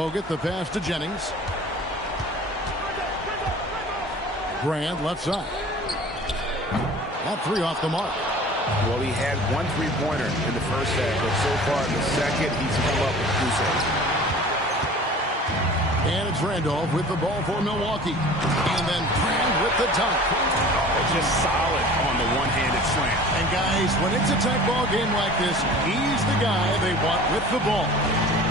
Bogut, the pass to Jennings. Grant left side. That three off the mark. Well, he had one three-pointer in the first half, but so far in the second, he's come up with two saves. And it's Randolph with the ball for Milwaukee. And then Brand with the dunk. It's just solid on the one-handed slam. And guys, when it's a tight ball game like this, he's the guy they want with the ball.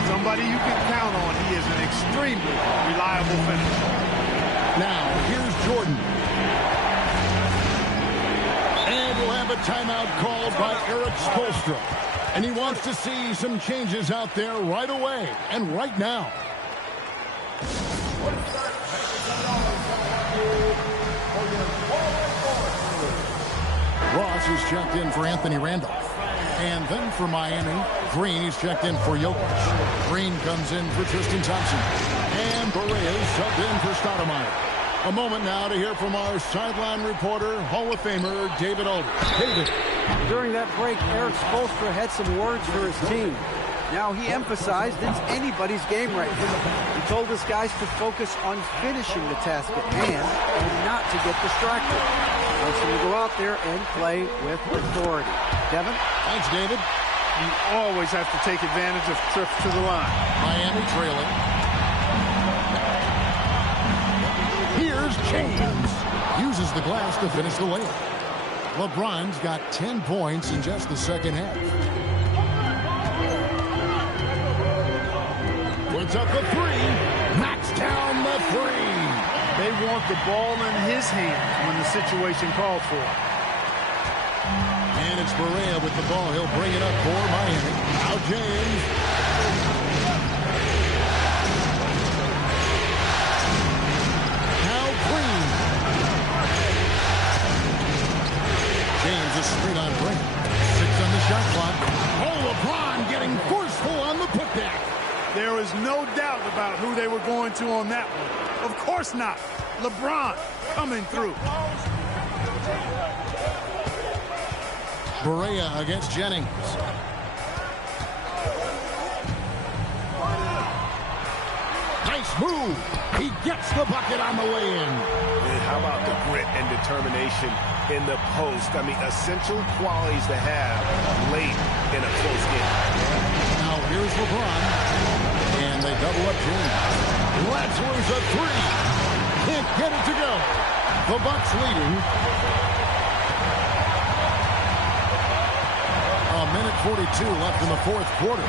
Somebody you can count on. He is an extremely reliable finisher. Now, here's Jordan. And we'll have a timeout called by Eric Spoelstra. And he wants to see some changes out there right away and right now. Ross is checked in for Anthony Randolph. And then for Miami, Green is checked in for Jokic. Green comes in for Tristan Thompson. And Barea is subbed in for Stoudemire. A moment now to hear from our sideline reporter, Hall of Famer David Aldridge. David. During that break, Eric Spoelstra had some words for his team. Now, he emphasized it's anybody's game right now. He told his guys to focus on finishing the task at hand and not to get distracted. He wants them to go out there and play with authority. Devin? Thanks, David. You always have to take advantage of trips to the line. Miami trailing. Here's James. Uses the glass to finish the layup. LeBron's got 10 points in just the second half. Puts up the three. Knocks down the three. They want the ball in his hands when the situation calls for it. And it's Barea with the ball. He'll bring it up for Miami. Now James. Now Green. James is straight on break. 6 on the shot clock. Oh, LeBron getting forceful on the putback. There is no doubt about who they were going to on that one. Of course not. LeBron coming through. Barea against Jennings. Nice move. He gets the bucket on the way in. And how about the grit and determination in the post? I mean, essential qualities to have late in a close game. Now here's LeBron. And they double up James. Lets loose a three. Can't get it to go. The Bucks leading. A minute 42 left in the fourth quarter.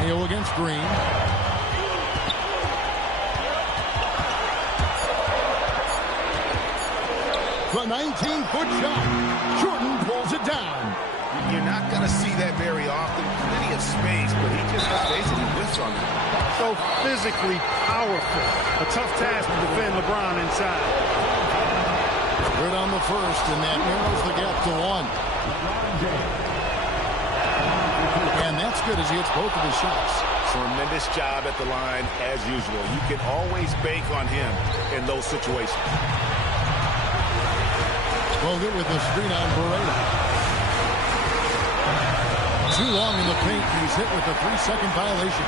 Hale against Green. The 19-foot shot. Jordan pulls it down. You're not going to see that very often. Plenty of space, but he just basically whiffs on it. So physically powerful. A tough task to defend LeBron inside. Good on the first, and that narrows the gap to 1. And that's good as he hits both of his shots. Tremendous job at the line, as usual. You can always bank on him in those situations. Bogut with the screen on Barea. Too long in the paint, and he's hit with a 3-second violation.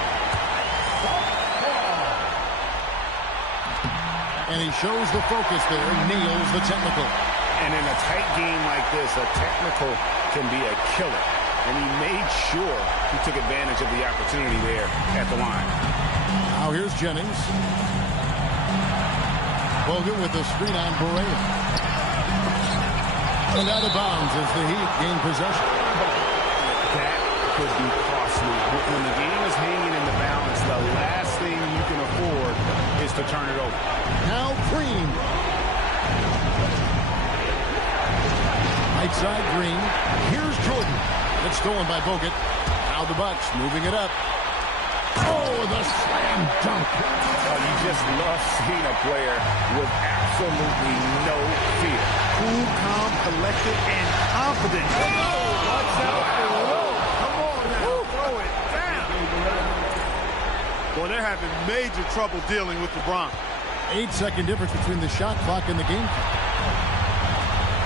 And he shows the focus there, nails the technical. And in a tight game like this, a technical can be a killer. And he made sure he took advantage of the opportunity there at the line. Now here's Jennings. Bogut with the screen on Barea. And out of bounds as the Heat gain possession. That could be costly. When the game is hanging in the balance, the last thing you can afford is to turn it over. Now Green. Right side Green. Here's Jordan. It's stolen by Bogut. Now the Bucks moving it up. Oh, the slam dunk. You just love seeing a player with absolutely no fear. Cool, calm, collected, and confident. Oh, watch out for low. Come on now, throw it down. Well, they're having major trouble dealing with LeBron. 8-second difference between the shot clock and the game.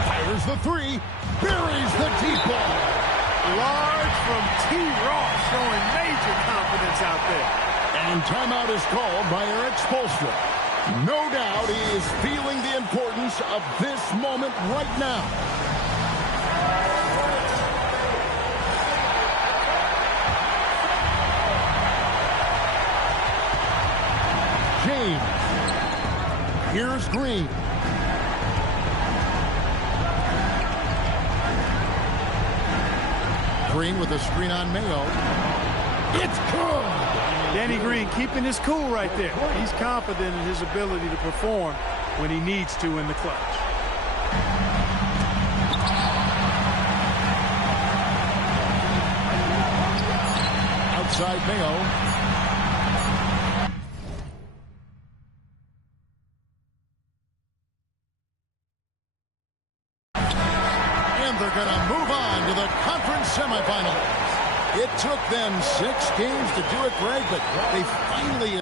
Fires the three. Buries the deep ball. Large from T-Ross, showing major confidence out there. And timeout is called by Eric Spoelstra. No doubt he is feeling the importance of this moment right now. James. Here's Green. Green with a screen on Mayo. It's good! Danny Green keeping his cool right there. He's confident in his ability to perform when he needs to in the clutch. Outside Mayo. They're going to move on to the conference semifinals. It took them 6 games to do it, Greg, but they finally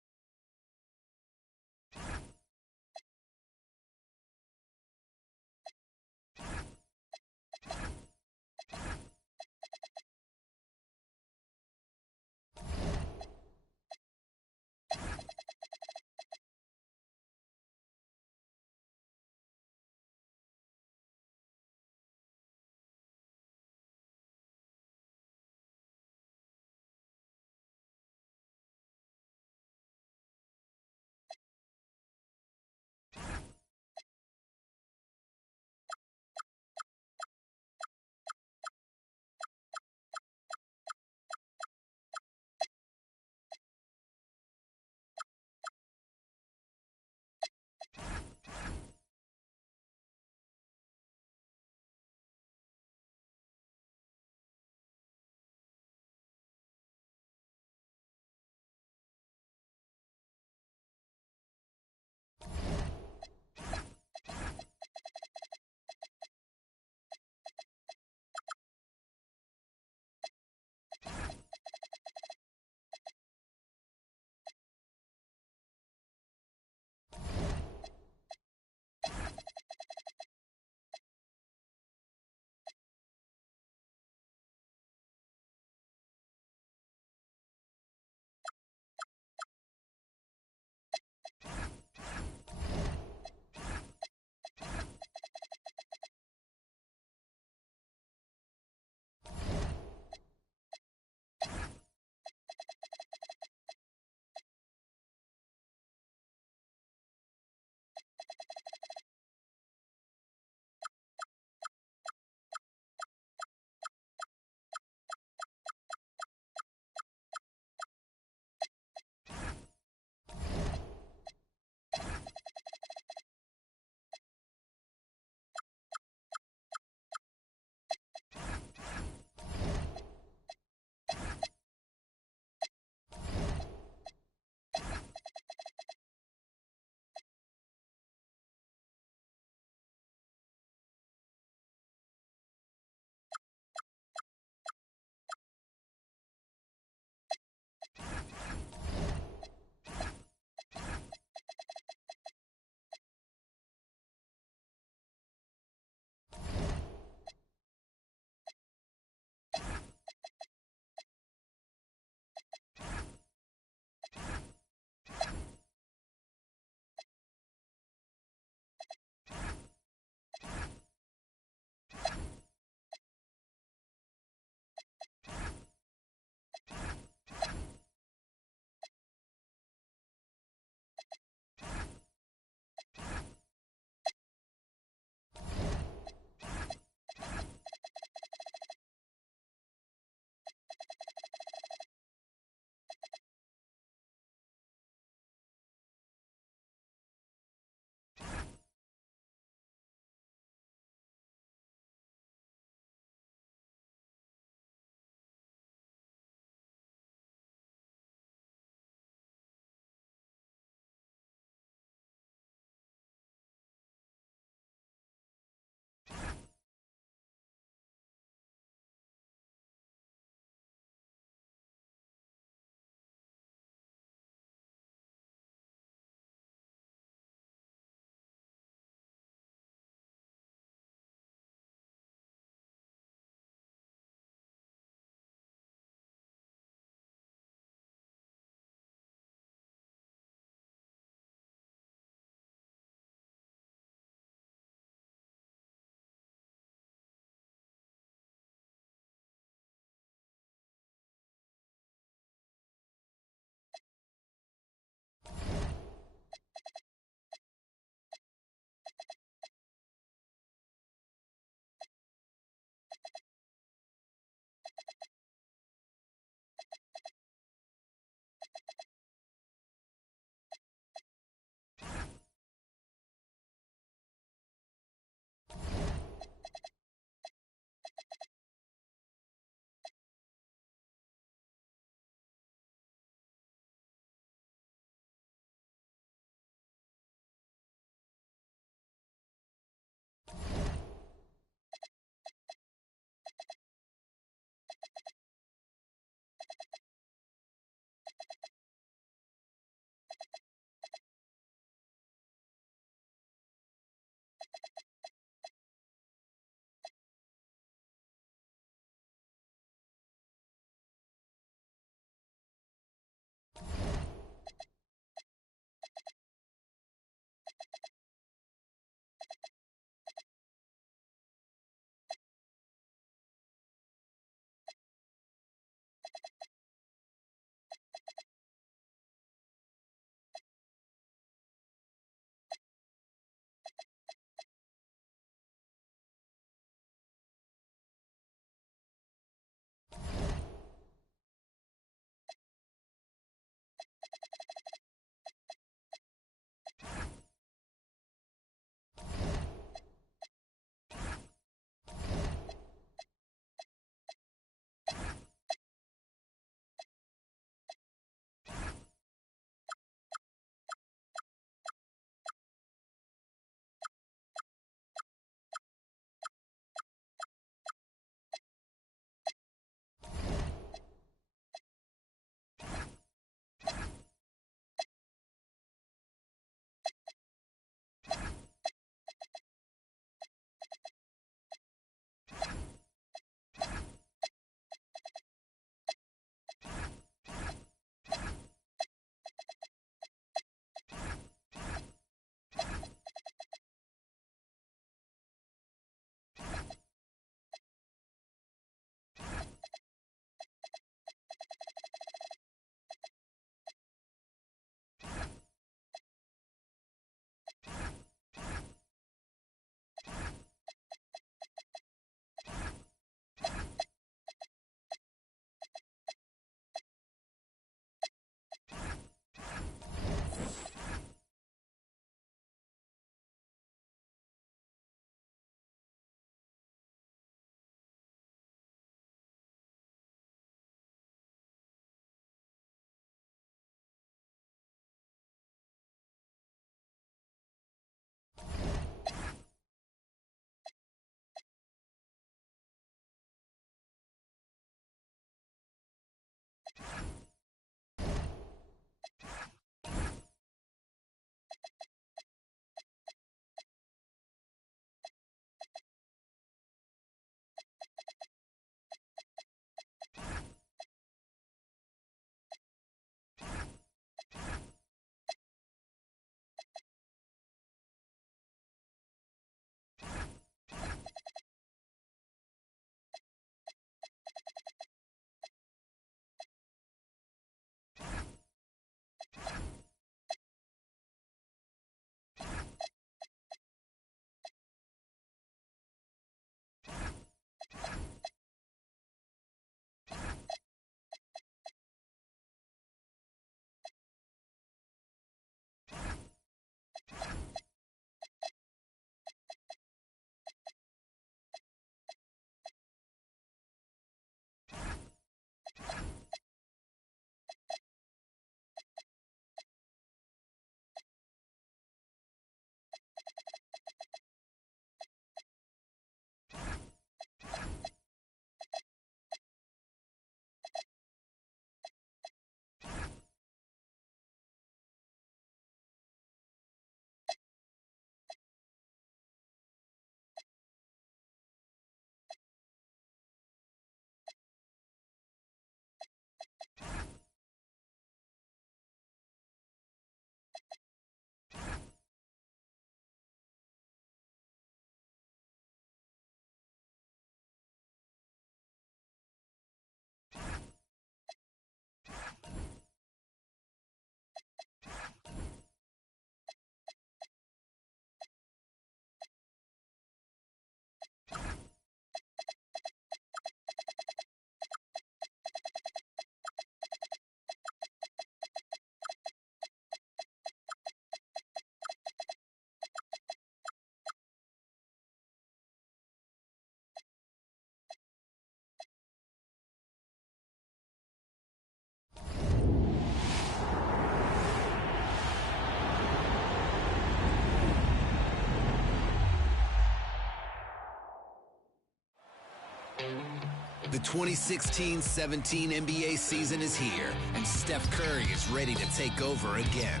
The 2016-17 NBA season is here, and Steph Curry is ready to take over again.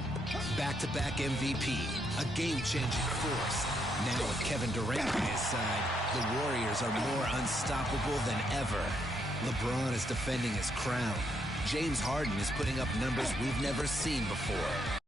Back-to-back MVP, a game-changing force. Now with Kevin Durant on his side, the Warriors are more unstoppable than ever. LeBron is defending his crown. James Harden is putting up numbers we've never seen before.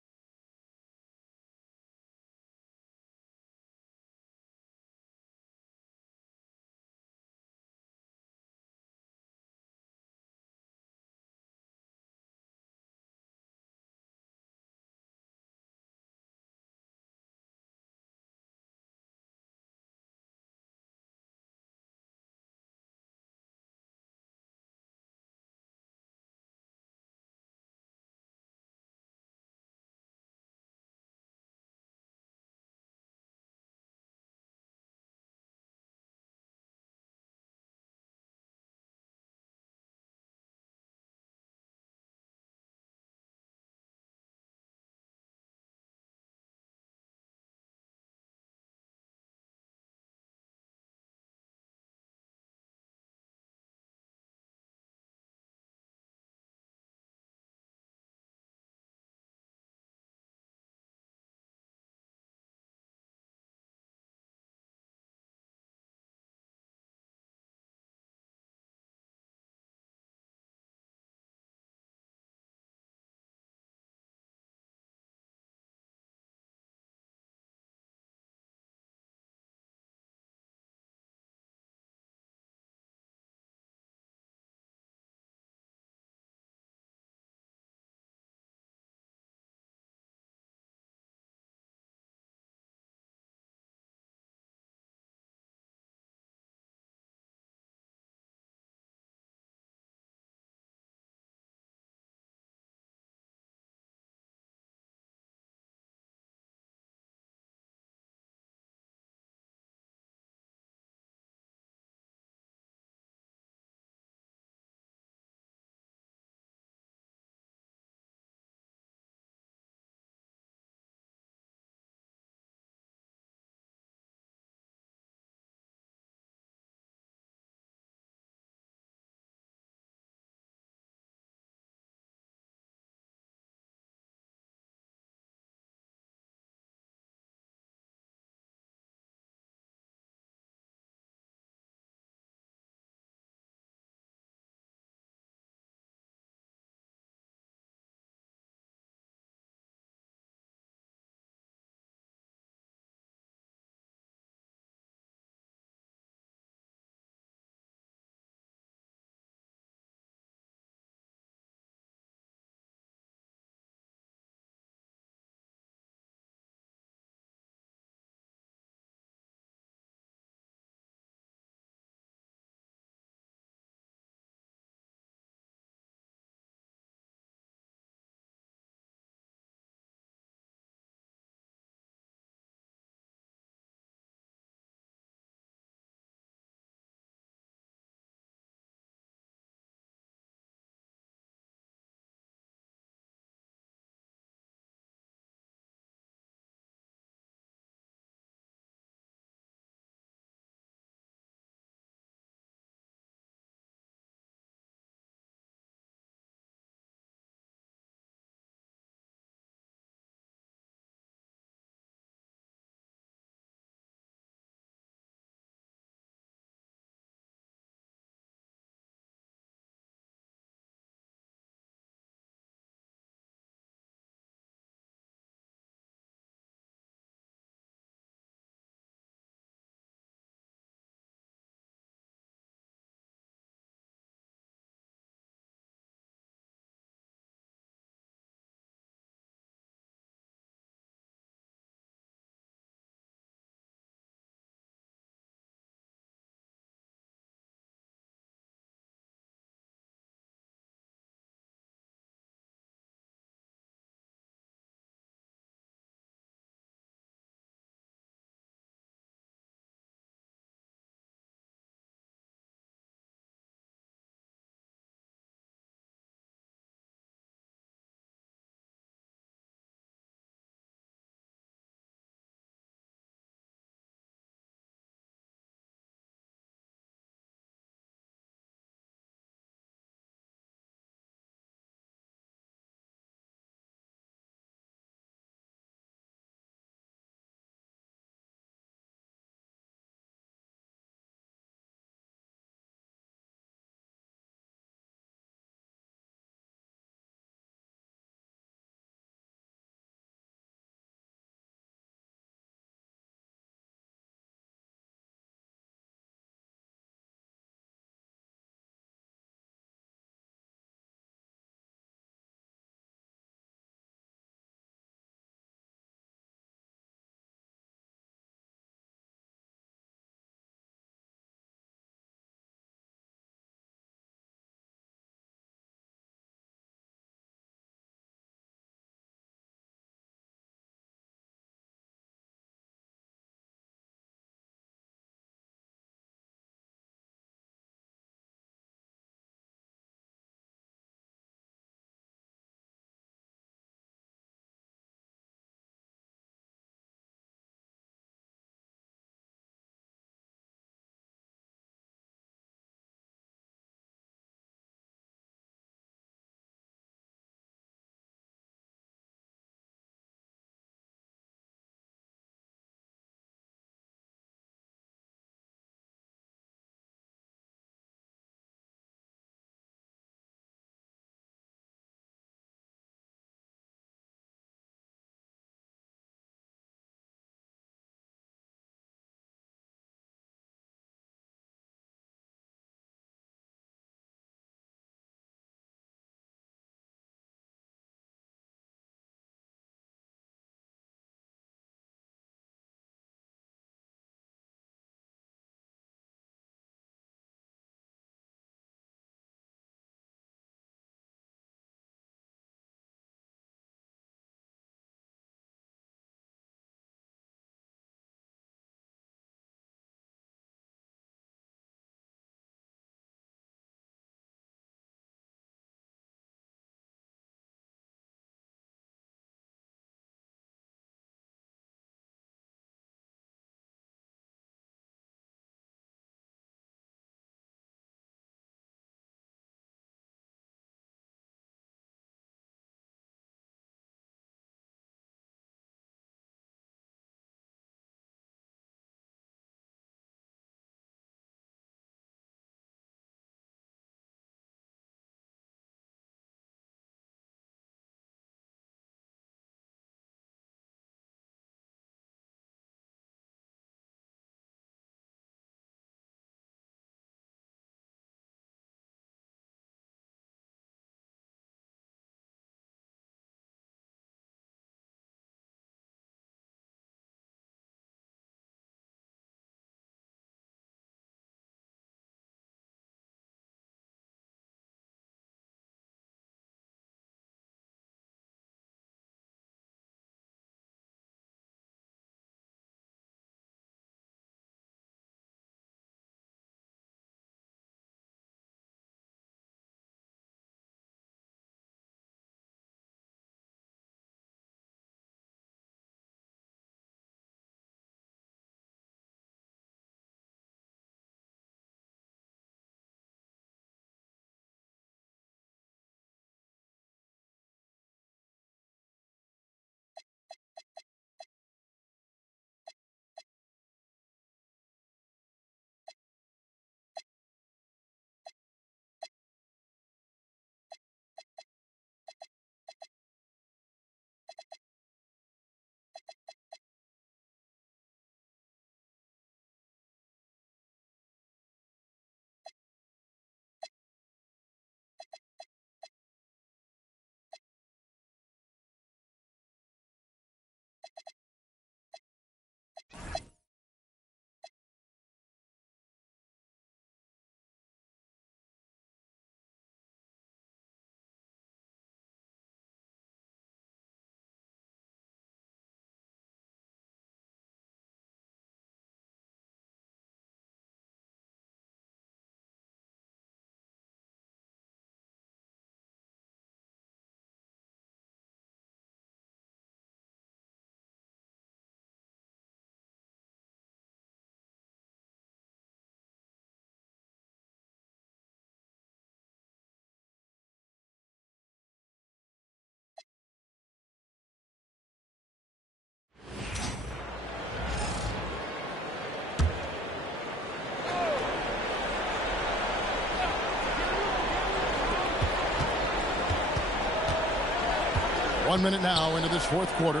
1 minute now into this fourth quarter.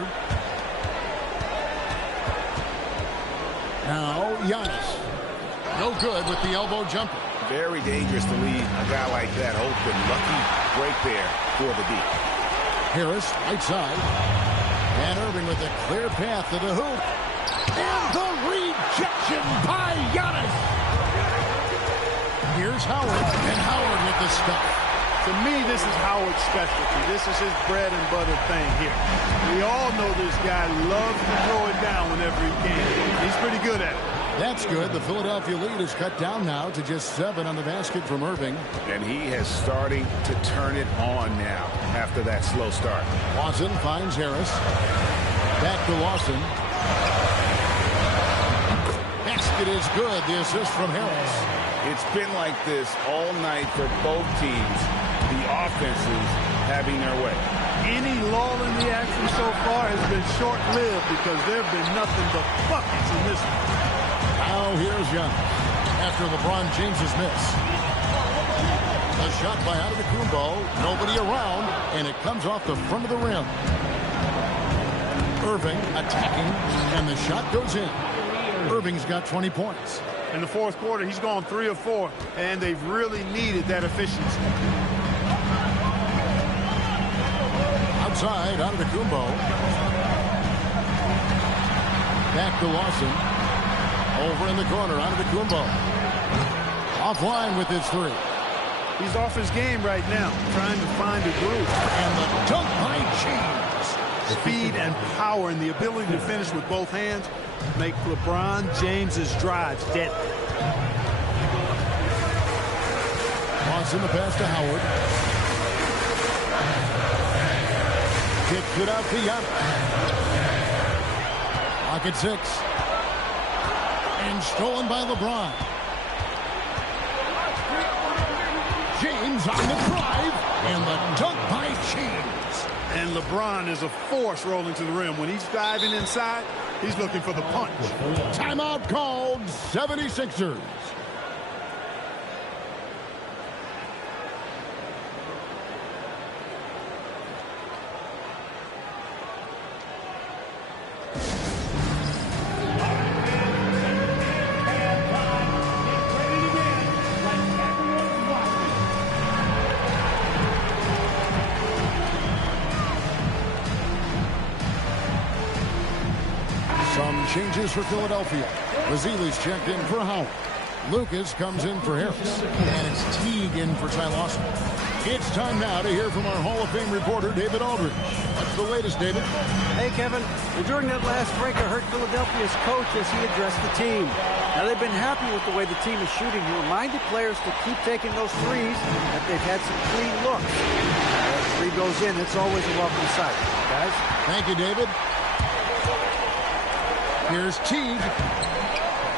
Now, Giannis. No good with the elbow jumper. Very dangerous to leave a guy like that open. Lucky break there for the D. Harris, right side. And Irving with a clear path to the hoop. And the rejection by Giannis. Here's Howard. And Howard with the stuff. To me, this is Howard's specialty. This is his bread and butter thing here. We all know this guy loves to throw it down whenever he can. He's pretty good at it. That's good. The Philadelphia lead is cut down now to just 7 on the basket from Irving. And he has starting to turn it on now after that slow start. Lawson finds Harris. Back to Lawson. Basket is good. The assist from Harris. It's been like this all night for both teams. The offenses having their way. Any lull in the action so far has been short-lived because there have been nothing but buckets in this one. Now here's Young after LeBron James's miss. A shot by Antetokounmpo. Nobody around, and it comes off the front of the rim. Irving attacking, and the shot goes in. Irving's got 20 points. In the fourth quarter, he's gone 3 of 4, and they've really needed that efficiency. Outside, Antetokounmpo. Back to Lawson. Over in the corner, Antetokounmpo. Offline with his 3. He's off his game right now, trying to find a groove. And the dunk by James. Speed and power and the ability to finish with both hands make LeBron James's drives deadly. Lawson the pass to Howard. Kicks it out to Giannis. Clock at 6. And stolen by LeBron. James on the drive. And the dunk by James. And LeBron is a force rolling to the rim. When he's diving inside, he's looking for the punch. Timeout called, 76ers. Some changes for Philadelphia. Vasili's checked in for Howard. Lucas comes in for Harris. And it's Teague in for Ty Lawson. It's time now to hear from our Hall of Fame reporter, David Aldridge. What's the latest, David? Hey, Kevin. Well, during that last break, I heard Philadelphia's coach as he addressed the team. Now, they've been happy with the way the team is shooting. He reminded players to keep taking those threes, that they've had some clean looks. That 3 goes in, it's always a welcome sight. Guys? Thank you, David. Here's Teague.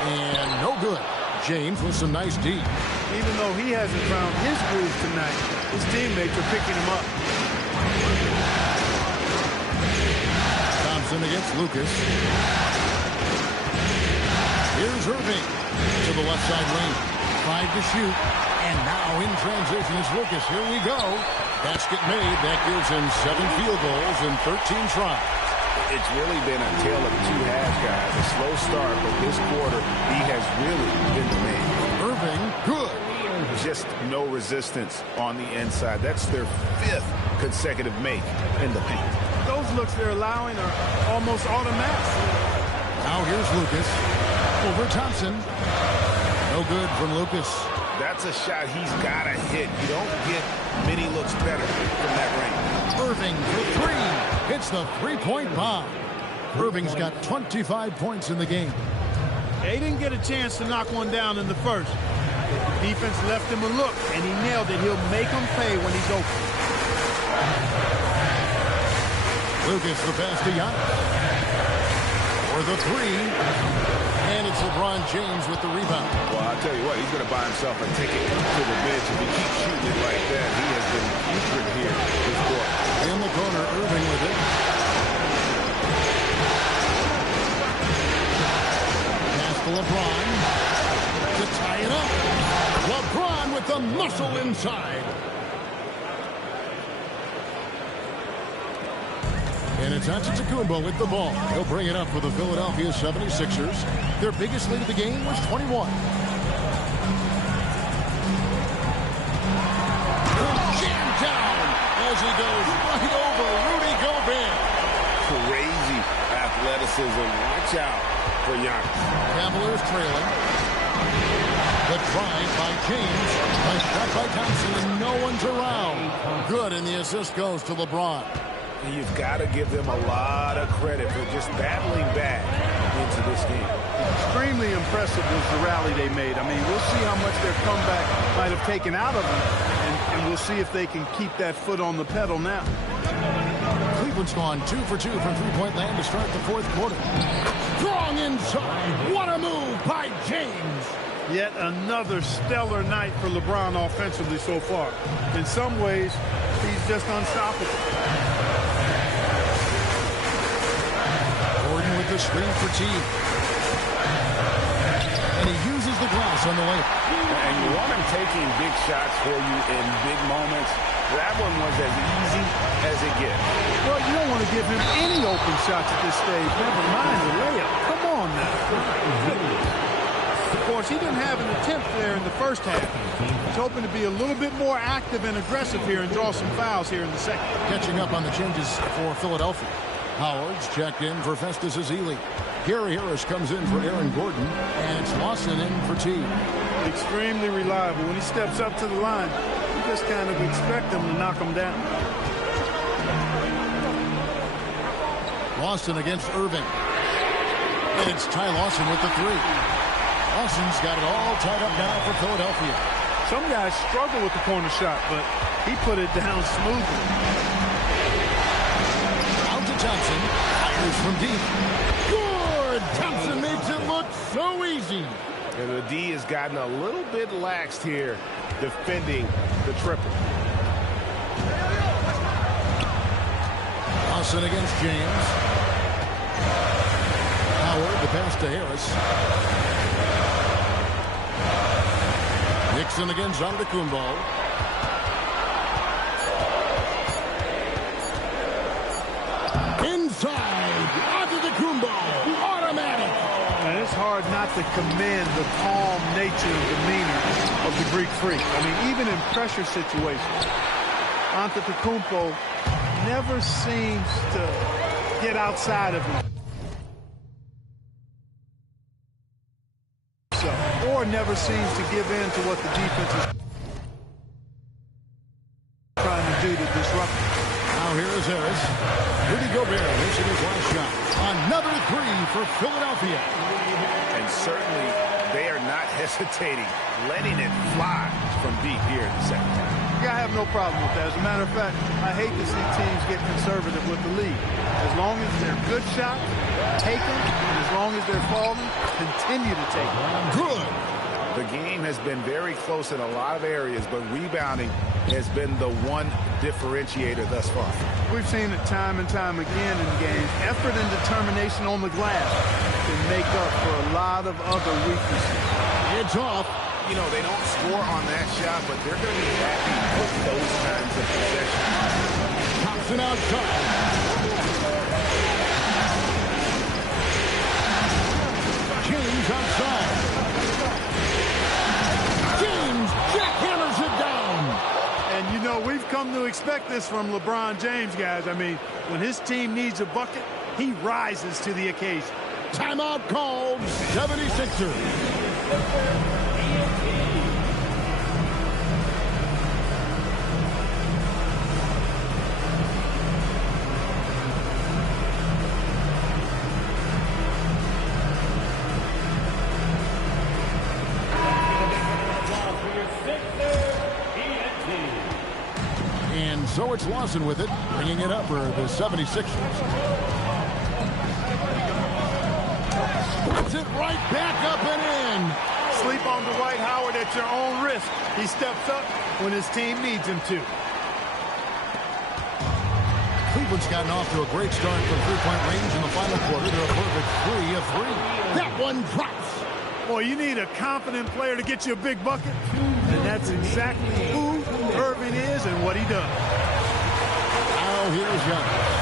And no good. James with some nice D. Even though he hasn't found his groove tonight, his teammates are picking him up. Thompson against Lucas. Here's Irving to the left side lane. 5 to shoot. And now in transition is Lucas. Here we go. Basket made. That gives him 7 field goals in 13 tries. It's really been a tale of 2 halves, guys. A slow start, but this quarter, he has really been the man. Irving, good. Just no resistance on the inside. That's their 5th consecutive make in the paint. Those looks they're allowing are almost automatic. Now here's Lucas. Over Thompson. No good from Lucas. That's a shot he's got to hit. You don't get many looks better from that range. Irving for 3. Hits the 3-point bomb. Irving's got 25 points in the game. They didn't get a chance to knock one down in the first. The defense left him a look, and he nailed it. He'll make him pay when he's open. Lucas the pass to Giannis. For the 3. And it's LeBron James with the rebound. Well, I'll tell you what, he's going to buy himself a ticket to the bench. If he keeps shooting it like that, he has been putrid here this quarter. In the corner, Irving with it. Pass to LeBron to tie it up. LeBron with the muscle inside. And it's Antetokounmpo with the ball. He'll bring it up for the Philadelphia 76ers. Their biggest lead of the game was 21. Jammed down as he goes right over Rudy Gobert. Crazy athleticism. Watch out for Giannis. Cavaliers trailing. The drive by James. Nice shot by Thompson, and no one's around. Good, and the assist goes to LeBron. And you've got to give them a lot of credit for just battling back into this game. Extremely impressive was the rally they made. I mean, we'll see how much their comeback might have taken out of them, and we'll see if they can keep that foot on the pedal now. Cleveland's gone 2 for 2 from three-point land to start the fourth quarter. Strong inside. What a move by James. Yet another stellar night for LeBron offensively so far. In some ways, he's just unstoppable. Gordon with the screen for T. And he uses the glass on the way. And you want him taking big shots for you in big moments. That one was as easy as it gets. Well, you don't want to give him any open shots at this stage. Never mind the layup. Come on now. Of course, he didn't have an attempt there in the first half. He's hoping to be a little bit more active and aggressive here and draw some fouls here in the second. Catching up on the changes for Philadelphia. Howard's checked in for Festus Ezeli. Gary Harris comes in for Aaron Gordon, and it's Lawson in for T. Extremely reliable. When he steps up to the line, you just kind of expect him to knock him down. Lawson against Irving. And it's Ty Lawson with the three. Lawson's got it all tied up now for Philadelphia. Some guys struggle with the corner shot, but he put it down smoothly. Out to Thompson. Fires from deep. Good! Thompson makes it look so easy. And the D has gotten a little bit laxed here defending the triple. Lawson against James. Howard, the pass to Harris. Nixon against Antetokounmpo. Inside, Antetokounmpo, automatic. And it's hard not to commend the calm nature and demeanor of the Greek Freak. I mean, even in pressure situations, Antetokounmpo never seems to get outside of him. Or never seems to give in to what the defense is trying to do to disrupt him. Now here is Harris. Rudy Gobert missing his last shot. Another three for Philadelphia. And certainly they are not hesitating, letting it fly from deep here in the second half. Yeah, I have no problem with that. As a matter of fact, I hate to see teams get conservative with the lead. As long as they're good shots, take them. And as long as they're falling, continue to take them. Good. The game has been very close in a lot of areas, but rebounding has been the one differentiator thus far. We've seen it time and time again in games. Effort and determination on the glass can make up for a lot of other weaknesses. It's off. You know, they don't score on that shot, but they're going to be happy with those kinds of possessions. Thompson outside. James outside. James jackhammers it down. And, you know, we've come to expect this from LeBron James, guys. I mean, when his team needs a bucket, he rises to the occasion. Timeout called. 76ers. And so it's Lawson with it, bringing it up for the 76ers. Puts it right back up and in. Sleep on Dwight Howard at your own risk. He steps up when his team needs him to. Cleveland's gotten off to a great start from three-point range in the final quarter. They're a perfect 3 of 3. That one drops. Boy, you need a confident player to get you a big bucket. And that's exactly who Irving is and what he does. Now here's Giannis.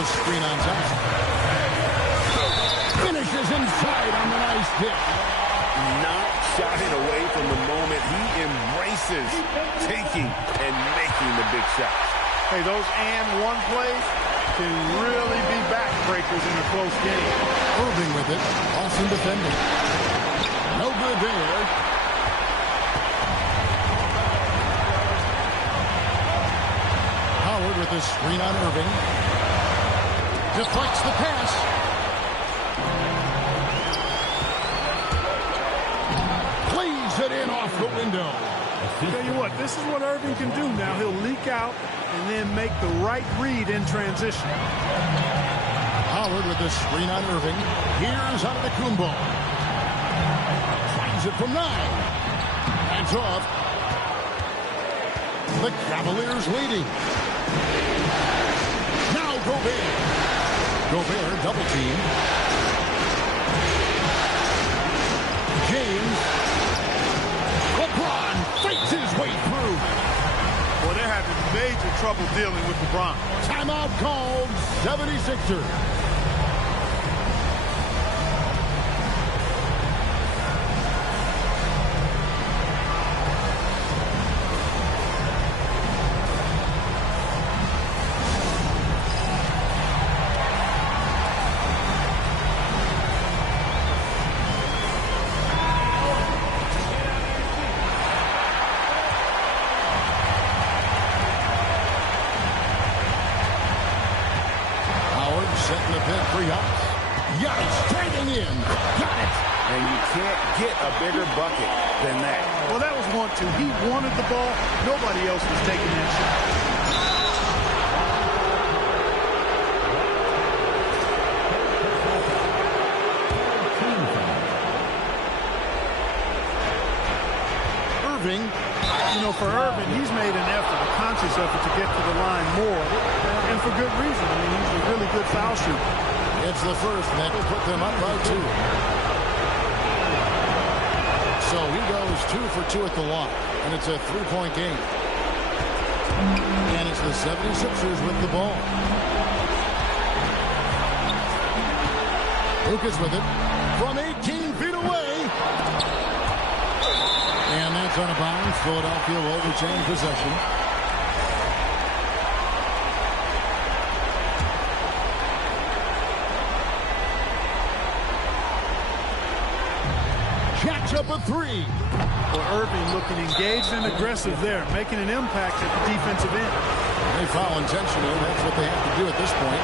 the screen on Thompson. Finishes inside on the nice dish. Not shying away from the moment. He embraces taking and making the big shots. Hey, those and one plays can really be backbreakers in a close game. Irving with it. Awesome defending. No good there. Howard with a screen on Irving. Deflects the pass. Plays it in off the window. Tell you what, this is what Irving can do now. He'll leak out and then make the right read in transition. Howard with the screen on Irving. Here's out of the Kumbo. Finds it from 9. Hands off. The Cavaliers leading. Now Gobert. Gobert double team. James. LeBron fights his way through. Well, they're having major trouble dealing with LeBron. Timeout called. 76ers. Setting the pick for Giannis. Giannis driving in. Got it. And you can't get a bigger bucket than that. Well, that was 1-2. He wanted the ball. Nobody else was taking that shot. Irving. You know, for Irving, he's made an effort, a conscious effort to get to the line more. And for good reason. I mean, he's a really good foul shooter. It's the first, and that will put them up by 2. So he goes 2 for 2 at the line, and it's a 3-point game. And it's the 76ers with the ball. Lucas with it from 18 feet away. And that's out of bounds. Philadelphia will retain possession. Jacks up a 3. Well, Irving looking engaged and aggressive there, making an impact at the defensive end. They foul intentionally. That's what they have to do at this point.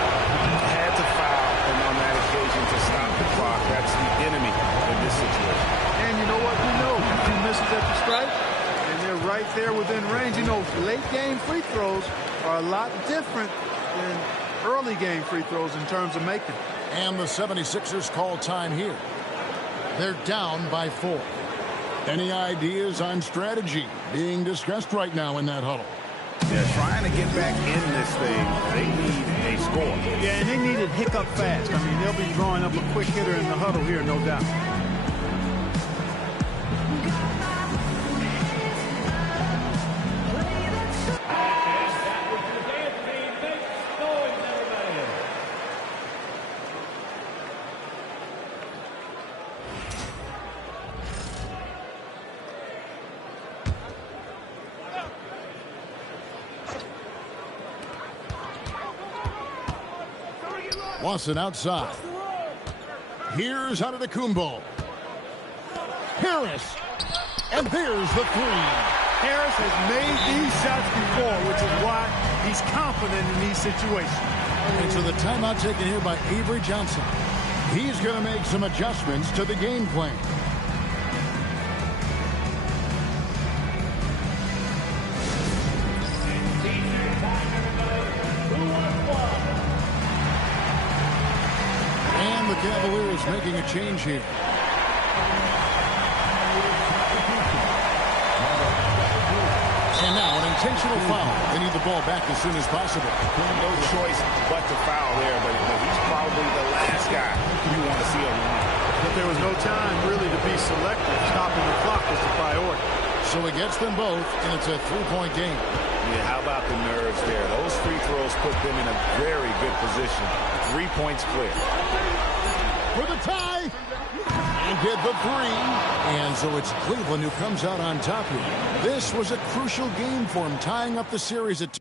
Had to foul, and on that occasion to stop the clock. That's the enemy in this situation. And you know what? We know he misses at the stripe, and they're right there within range. You know, late game free throws are a lot different than early game free throws in terms of making. And the 76ers call time here. They're down by 4. Any ideas on strategy being discussed right now in that huddle? They're trying to get back in this thing. They need a score. Yeah, and they need it hiccup fast. I mean, they'll be drawing up a quick hitter in the huddle here, no doubt. Watson outside. Here's out of the Kumbo. Harris. And there's the 3. Harris has made these shots before, which is why he's confident in these situations. And so the timeout taken here by Avery Johnson. He's going to make some adjustments to the game plan. And the Cavaliers making a change here. And now an intentional foul. They need the ball back as soon as possible. No choice but to foul there, but he's probably the last guy you want to see on the line. But there was no time really to be selective. Stopping the clock was the priority. So he gets them both, and it's a 3-point game. Yeah, how about the nerves there? Those free throws put them in a very good position. 3 points clear. For the tie. And hit the three. And so it's Cleveland who comes out on top here. This was a crucial game for him, tying up the series at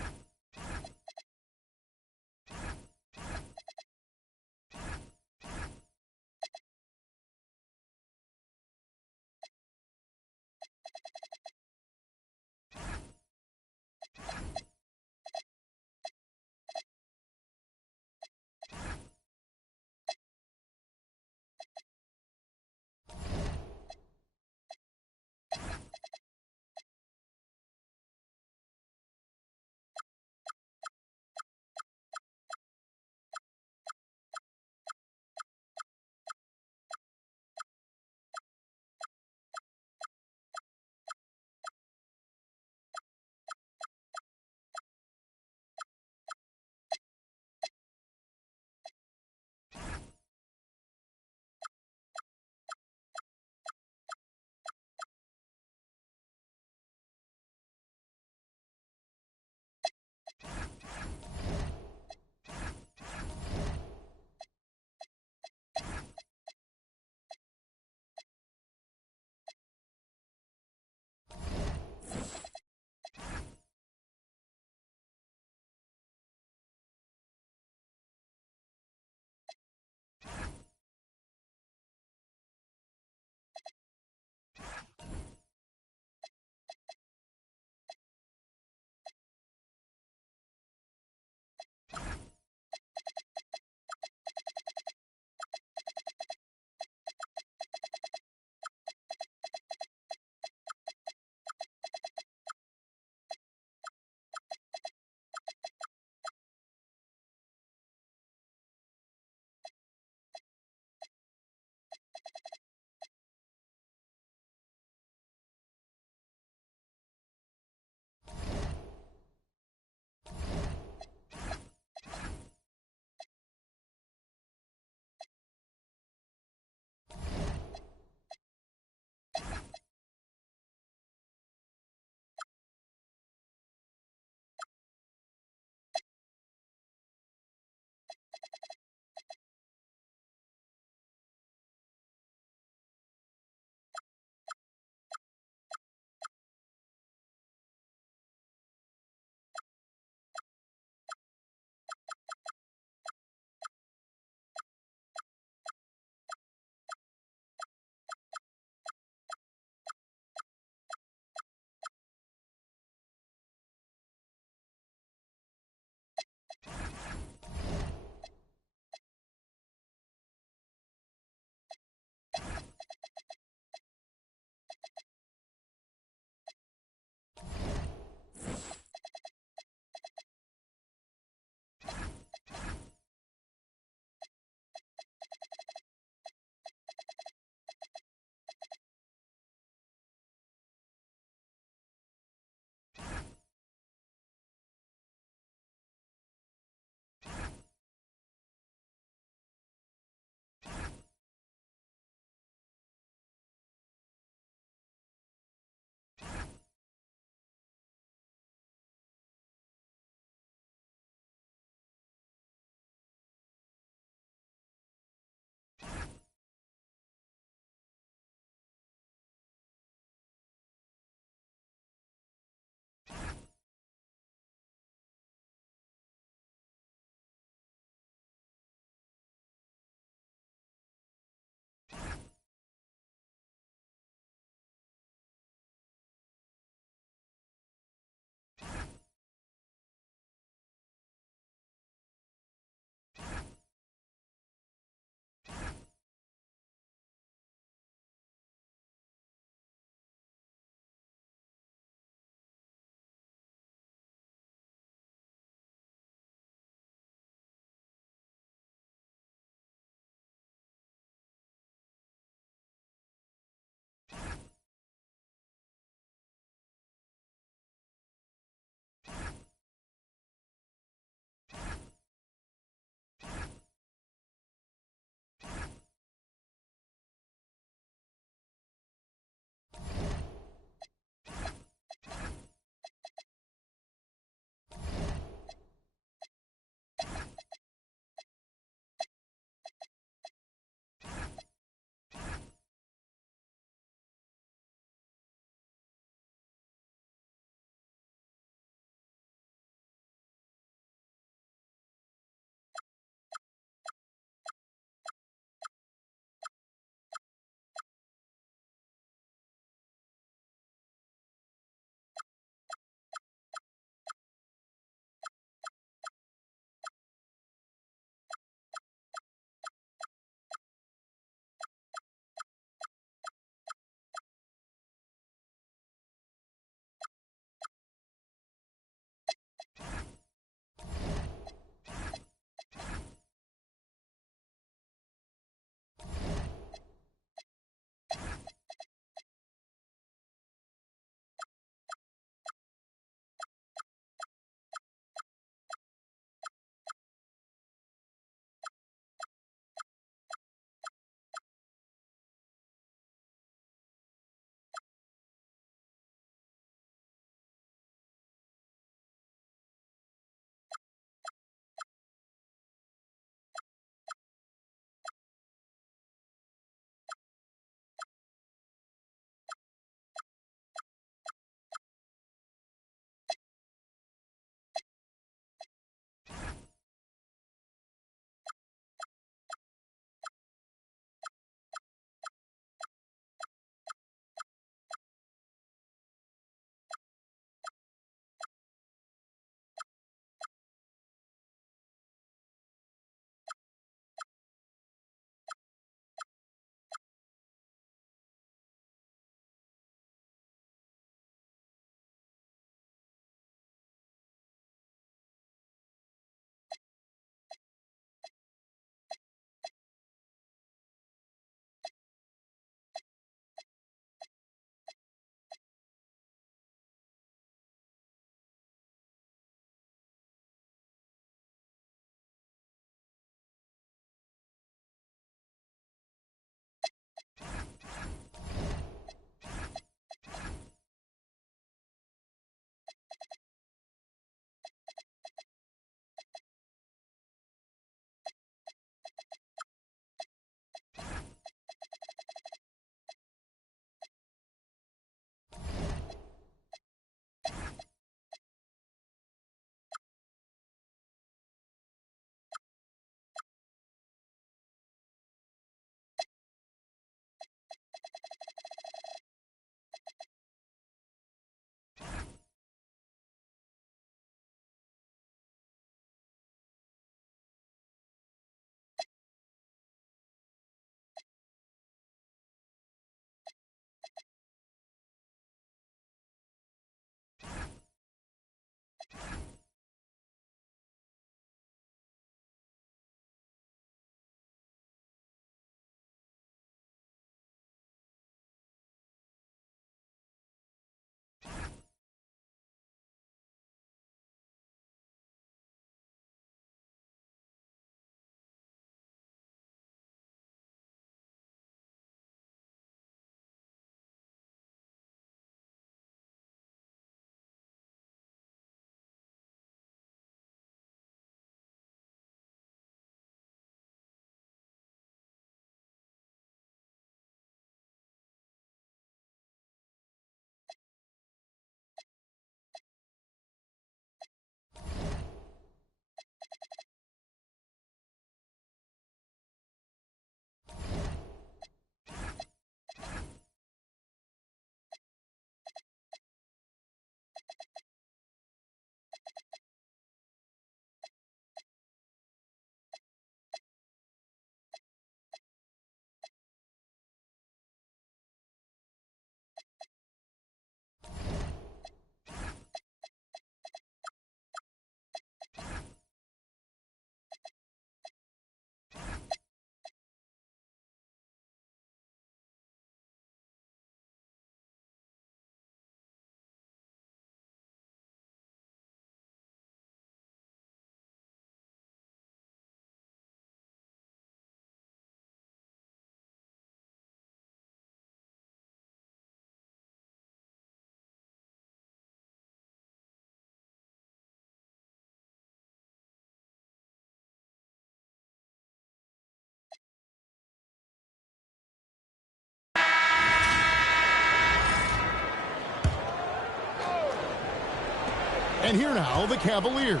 And here now, the Cavaliers.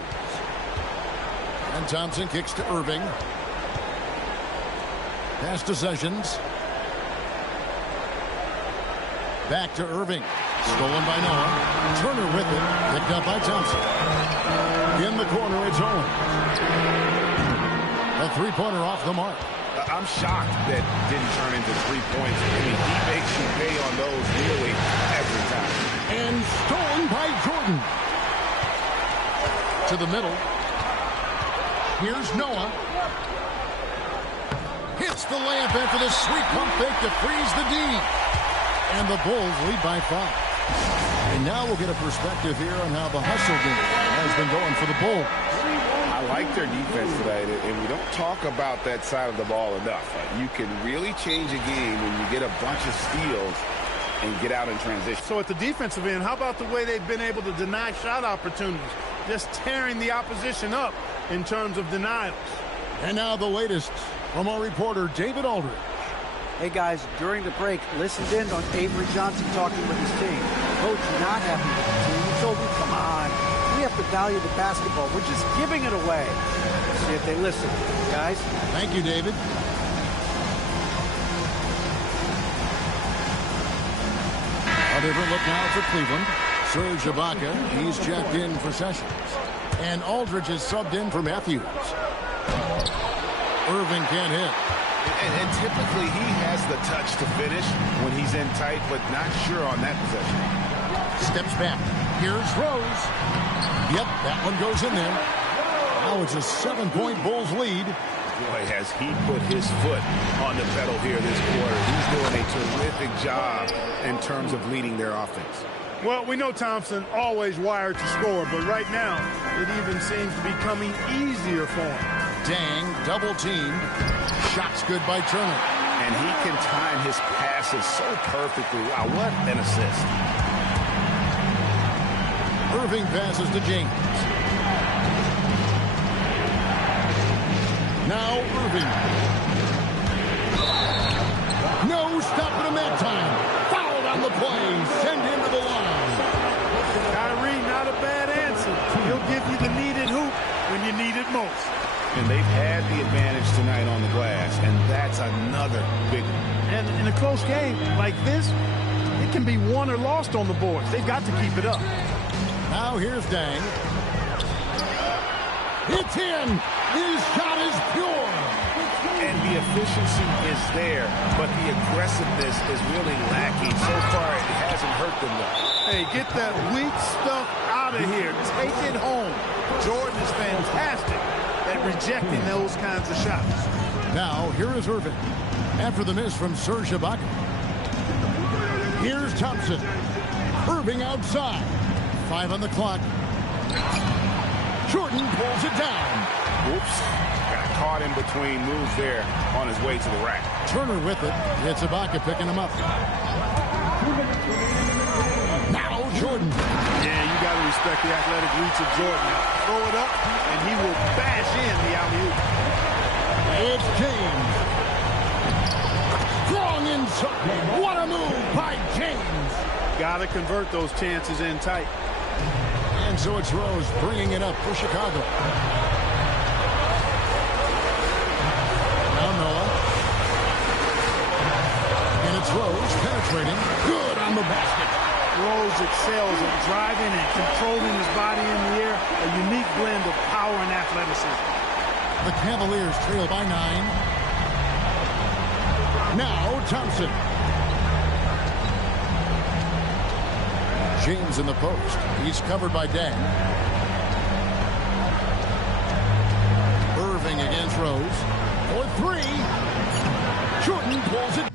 And Thompson kicks to Irving. Pass to Sessions. Back to Irving. Stolen by Noah. Turner with it. Picked up by Thompson. In the corner, it's Owen. A three-pointer off the mark. I'm shocked that didn't turn into 3 points. I mean, he makes you pay on those nearly every time. And stolen by Jordan. To the middle. Here's Noah. Hits the layup after the sweet pump fake to freeze the D. And the Bulls lead by 5. And now we'll get a perspective here on how the hustle game has been going for the Bulls. I like their defense tonight, and we don't talk about that side of the ball enough. You can really change a game when you get a bunch of steals and get out in transition. So at the defensive end, how about the way they've been able to deny shot opportunities? Just tearing the opposition up in terms of denials. And now the latest from our reporter, David Aldridge. Hey, guys, during the break, listened in on Avery Johnson talking with his team. Coach not happy with the team. He told me, come on, we have to value the basketball. We're just giving it away. Let's see if they listen. Guys? Thank you, David. A different look now for Cleveland. Serge Ibaka, he's checked in for Sessions. And Aldridge is subbed in for Matthews. Irving can't hit. And typically he has the touch to finish when he's in tight, but not sure on that possession. Steps back. Here's Rose. Yep, that one goes in there. Now it's a 7-point Bulls lead. Boy, has he put his foot on the pedal here this quarter. He's doing a terrific job in terms of leading their offense. Well, we know Thompson always wired to score, but right now it even seems to be coming easier for him. Dang, double teamed. Shot's good by Turner. And he can time his passes so perfectly. Wow, what an assist. Irving passes to James. Now Irving. No stopping him that time. Fouled on the play. Send him to the line. Kyrie, not a bad answer. He'll give you the needed hoop when you need it most. And they've had the advantage tonight on the glass, and that's another big one. And in a close game like this, it can be won or lost on the boards. They've got to keep it up. Now here's Dang. It's in. His shot is pure. And the efficiency is there, but the aggressiveness is really lacking. So far, it hasn't hurt them though. Hey, get that weak stuff out out of here. Take it home. Jordan is fantastic at rejecting those kinds of shots. Now, here is Irving. After the miss from Serge Ibaka. Here's Thompson. Irving outside. 5 on the clock. Jordan pulls it down. Oops. Got caught in between moves there on his way to the rack. Turner with it. It's Ibaka picking him up. Now Jordan. Yeah, you got to respect the athletic reach of Jordan. Now, throw it up, and he will bash in the alley-oop. It's James. Strong inside. What a move by James. Got to convert those chances in tight. And so it's Rose bringing it up for Chicago. Now Noah. And it's Rose penetrating. Good on the basket. Rose excels at driving and controlling his body in the air. A unique blend of power and athleticism. The Cavaliers trail by 9. Now Thompson. James in the post. He's covered by Deng. Irving against Rose. For 3. Jordan pulls it.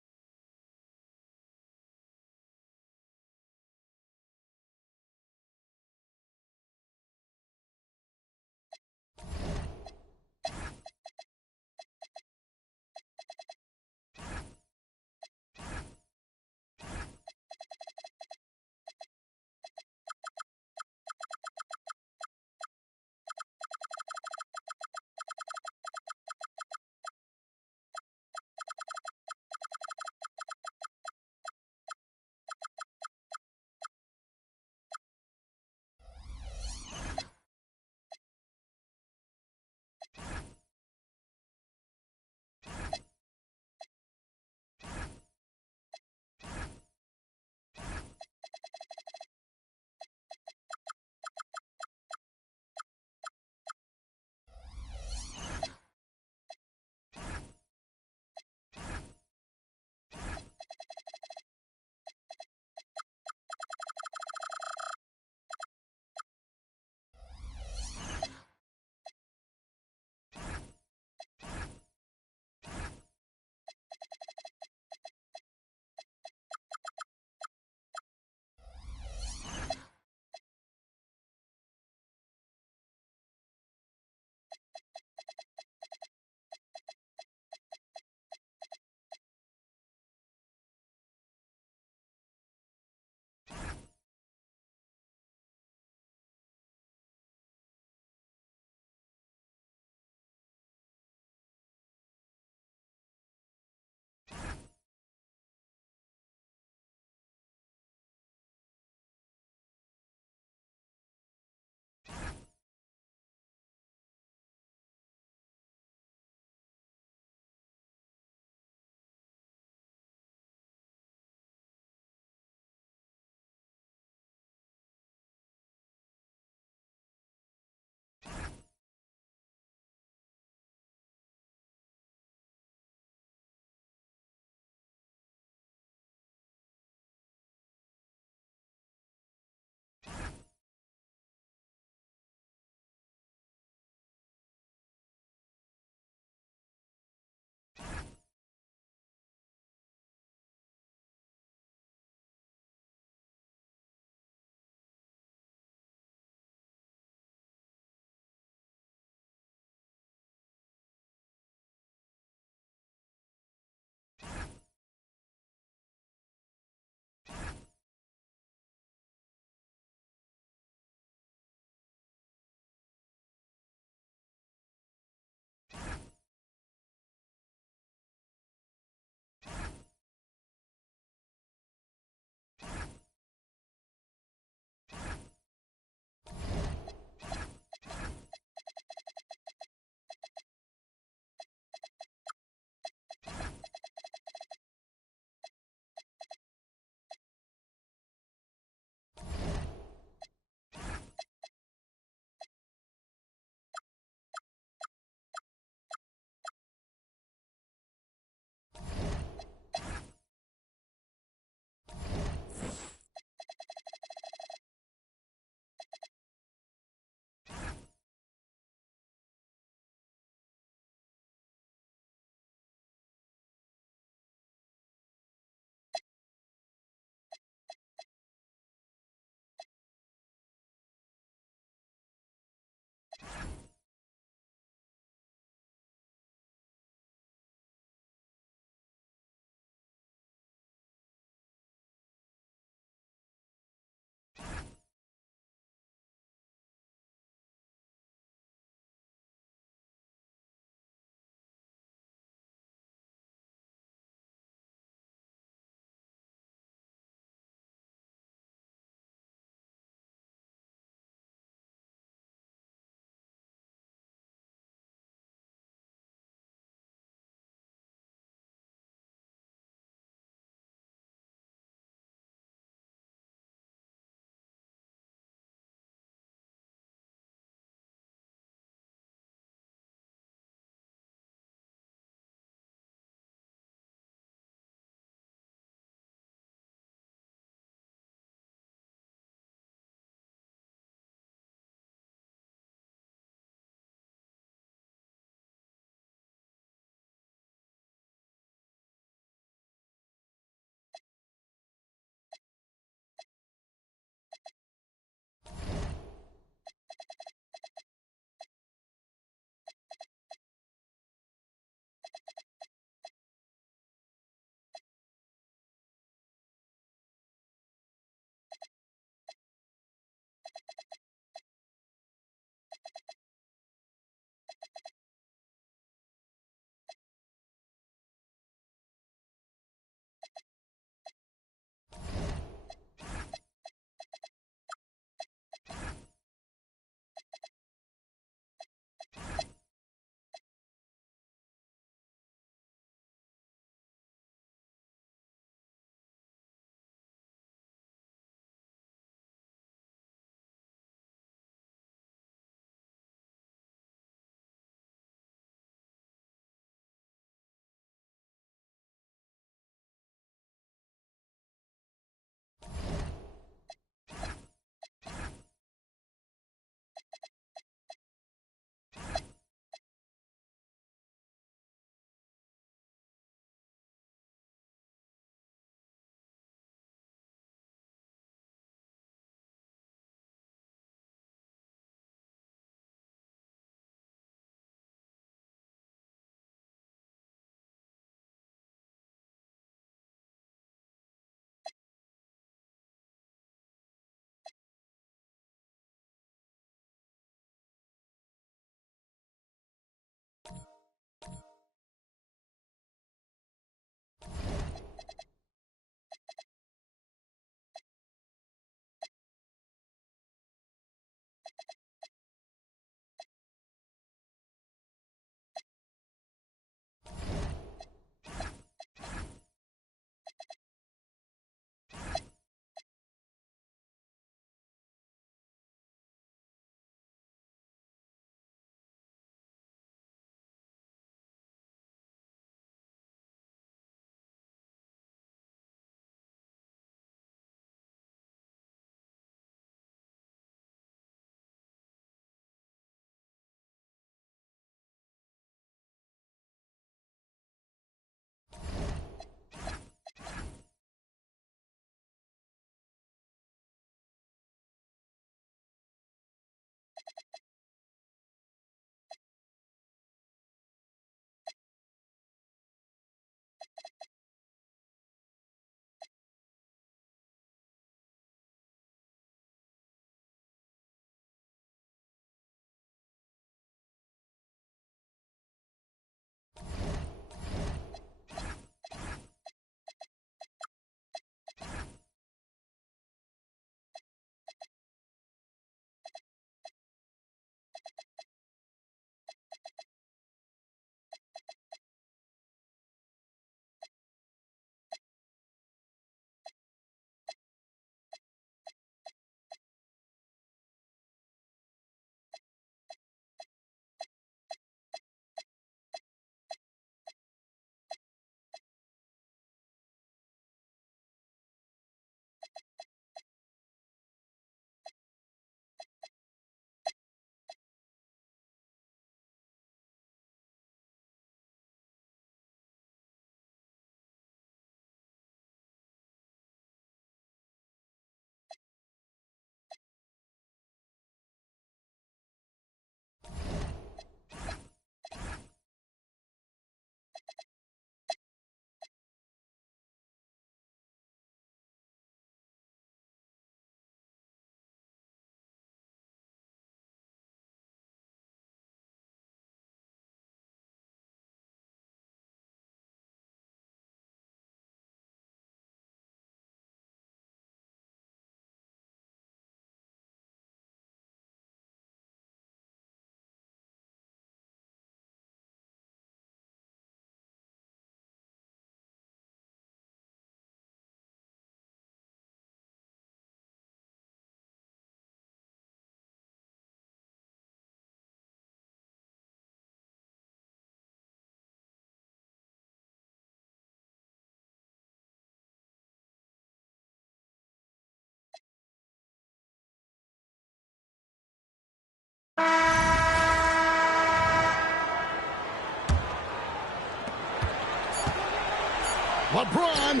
LeBron.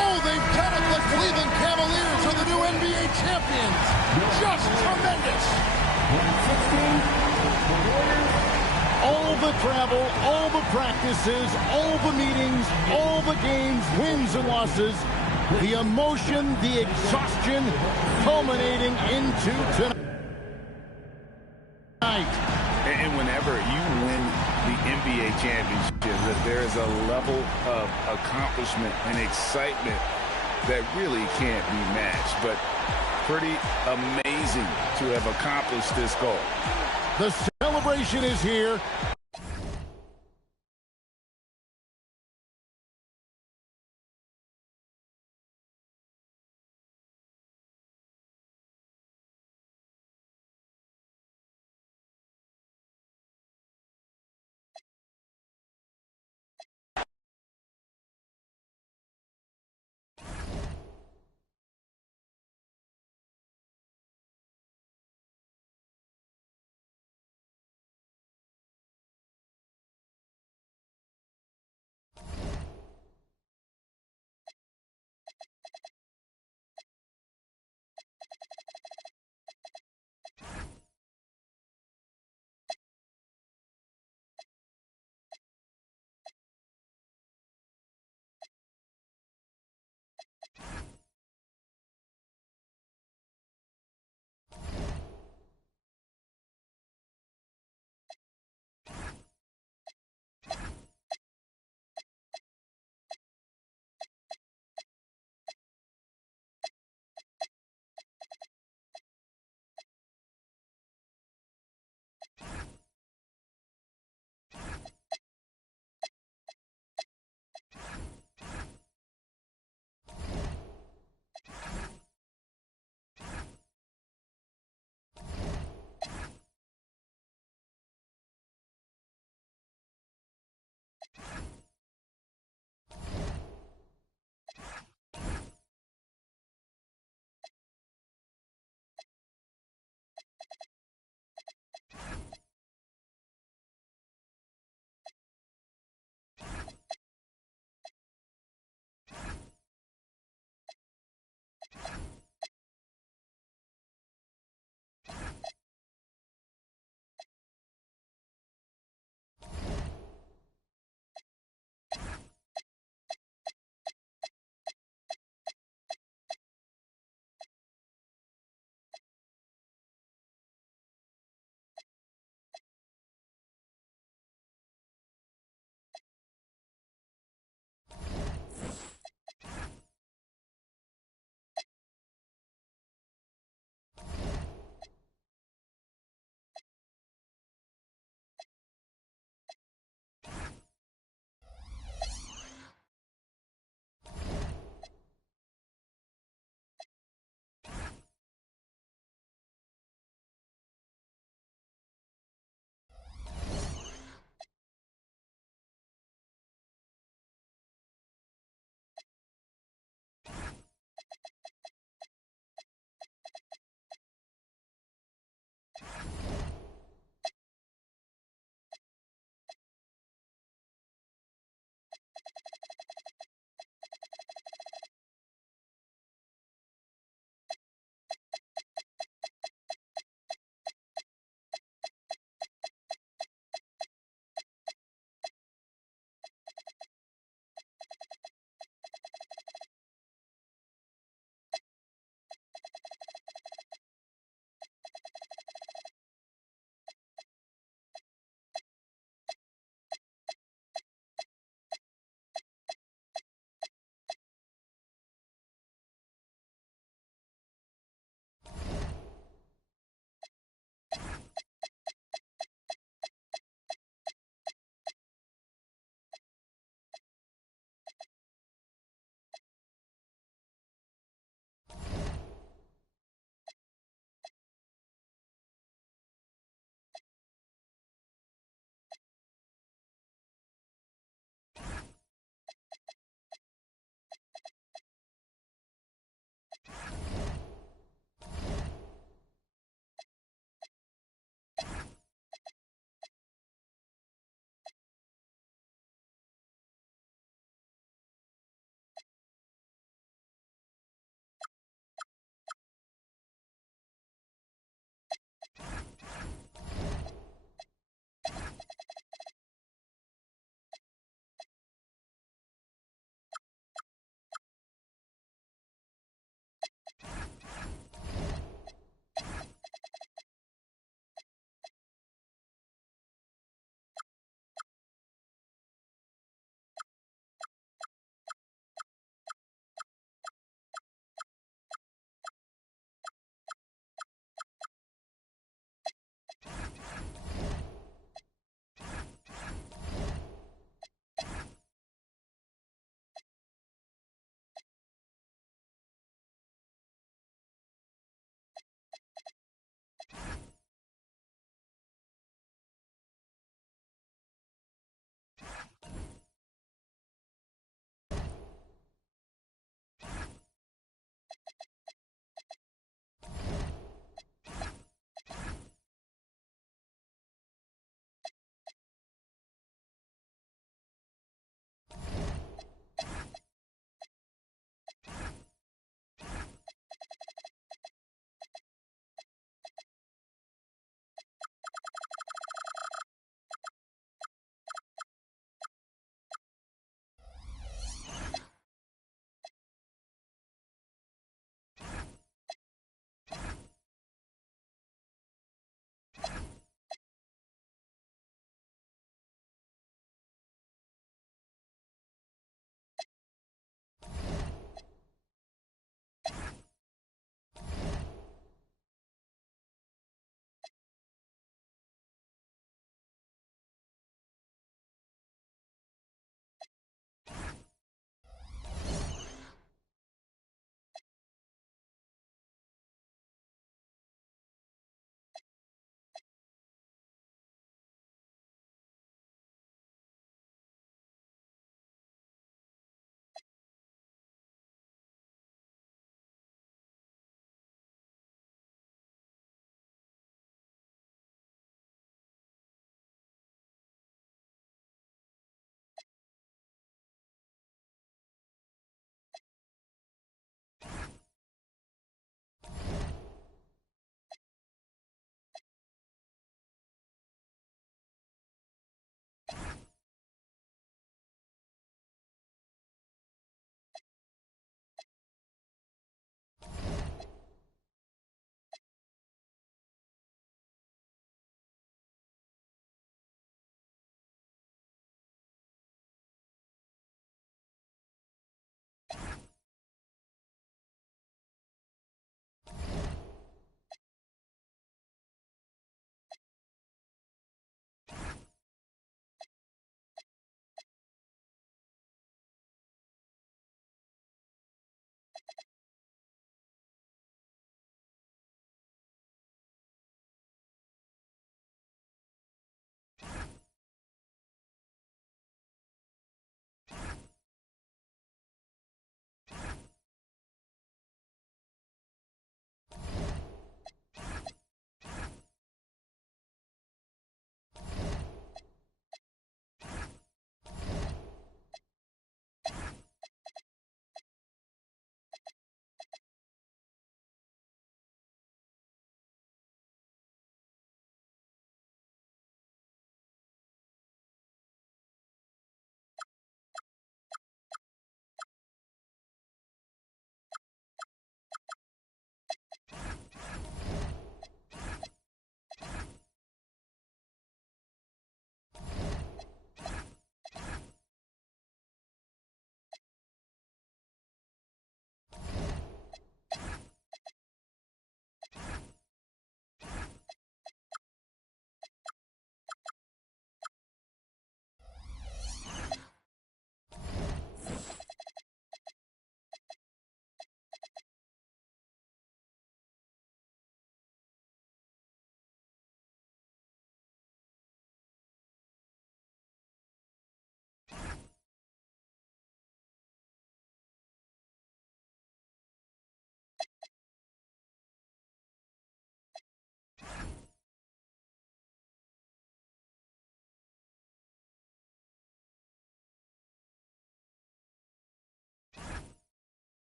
Oh, they've got it. The Cleveland Cavaliers are the new NBA champions. Just tremendous. All the travel, all the practices, all the meetings, all the games, wins and losses, the emotion, the exhaustion, culminating into tonight. And whenever you win the NBA championship, there is a level of accomplishment and excitement that really can't be matched. But pretty amazing to have accomplished this goal. The celebration is here.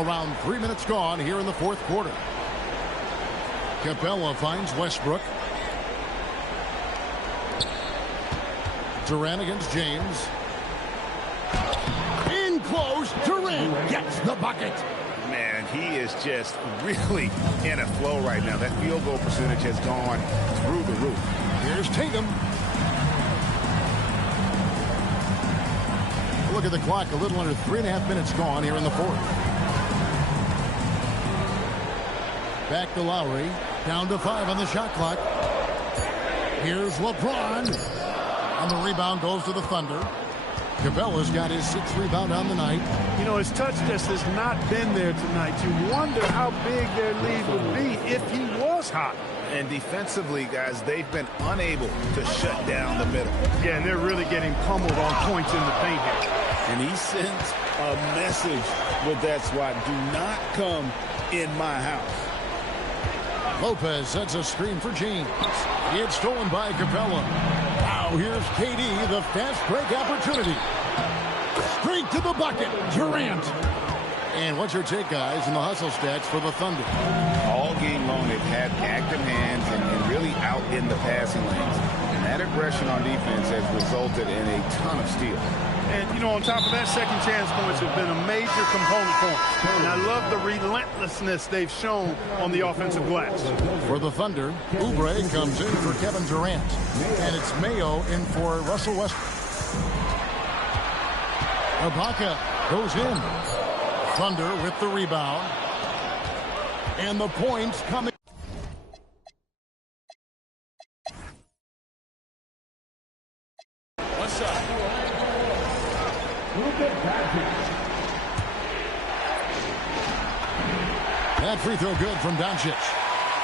Around 3 minutes gone here in the fourth quarter. Capella finds Westbrook. Durant against James. In close. Durant gets the bucket. Man, he is just really in a flow right now. That field goal percentage has gone through the roof. Here's Tatum. Look at the clock. A little under 3.5 minutes gone here in the fourth. Back to Lowry. Down to 5 on the shot clock. Here's LeBron. And the rebound goes to the Thunder. Capella's got his 6th rebound on the night. You know, his touch just has not been there tonight. You wonder how big their lead would be if he was hot. And defensively, guys, they've been unable to shut down the middle. Yeah, and they're really getting pummeled on points in the paint here. And he sends a message with that swat. Do not come in my house. Lopez sets a screen for James. It's stolen by Capella. Now here's KD, the fast break opportunity. Straight to the bucket, Durant. And what's your take, guys, in the hustle stats for the Thunder? All game long, they've had active hands and really out in the passing lanes. And that aggression on defense has resulted in a ton of steals. And, you know, on top of that, second chance points have been a major component for them. And I love the relentlessness they've shown on the offensive glass. For the Thunder, Oubre comes in for Kevin Durant. And it's Mayo in for Russell Westbrook. Ibaka goes in. Thunder with the rebound. And the points coming. One side. That free throw good from Doncic.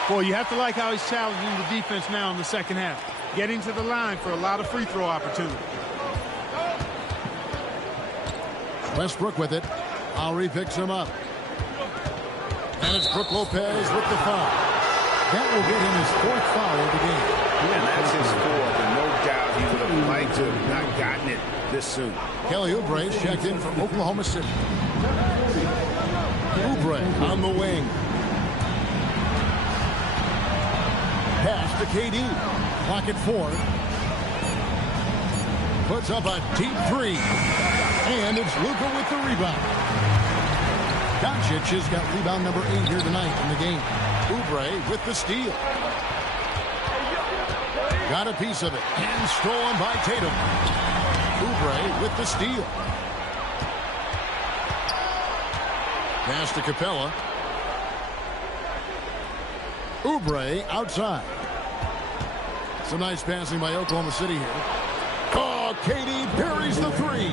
Boy, you have to like how he's challenging the defense now in the second half. Getting to the line for a lot of free throw opportunity. Westbrook with it. Lowry picks him up. And it's Brook Lopez with the foul. That will get him his 4th foul of the game. And that's his 4th, and no doubt he would have liked to have not gotten it this soon. Kelly Oubre is checked in for Oklahoma City. Oubre on the wing. Pass to KD. Clock at 4. Puts up a deep 3. And it's Luka with the rebound. Doncic has got rebound number 8 here tonight in the game. Oubre with the steal. Got a piece of it. And stolen by Tatum. Oubre with the steal. Pass to Capella. Oubre outside. Some nice passing by Oklahoma City here. Oh, KD parries the 3.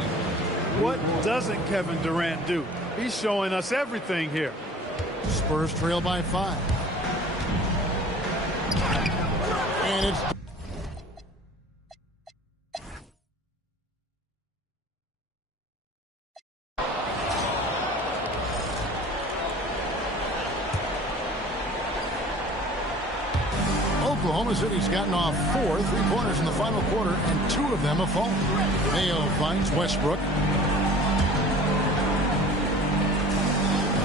What doesn't Kevin Durant do? He's showing us everything here. Spurs trail by 5. And it's Oklahoma City's gotten off 4 3-pointers in the final quarter, and 2 of them have fallen. Mayo finds Westbrook.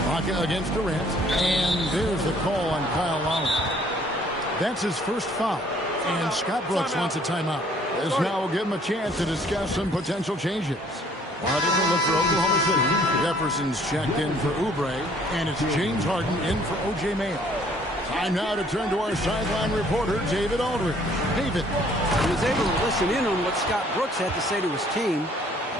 Ibaka against Durant. And there's the call on Kyle Lowry. That's his first foul. And Scott Brooks wants a timeout. This now will give him a chance to discuss some potential changes. While they look for Oklahoma City, Jefferson's checked in for Oubre, and it's James Harden in for O.J. Mayo. Time now to turn to our sideline reporter, David Aldridge. David. He was able to listen in on what Scott Brooks had to say to his team.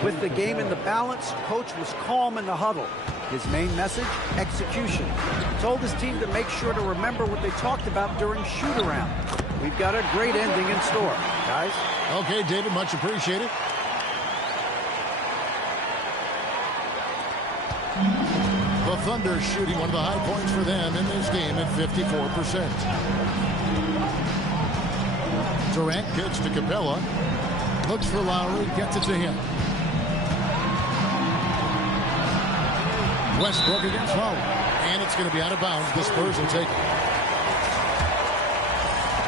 With the game in the balance, coach was calm in the huddle. His main message, execution. He told his team to make sure to remember what they talked about during shoot-around. We've got a great ending in store, guys. Okay, David, much appreciated. The Thunder shooting one of the high points for them in this game at 54%. Durant kicks to Capella. Looks for Lowry, gets it to him. Westbrook against Lowry. And it's going to be out of bounds. The Spurs will take it.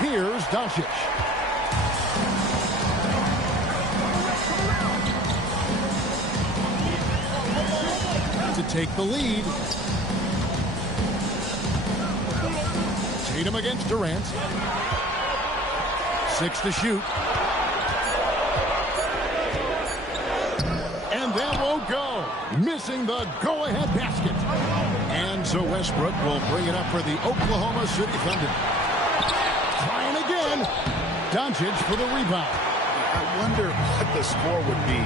Here's Doncic. To take the lead. Tatum against Durant. 6 to shoot. And that won't go. Missing the go-ahead basket. And so Westbrook will bring it up for the Oklahoma City Thunder. Trying again. Doncic for the rebound. I wonder what the score would be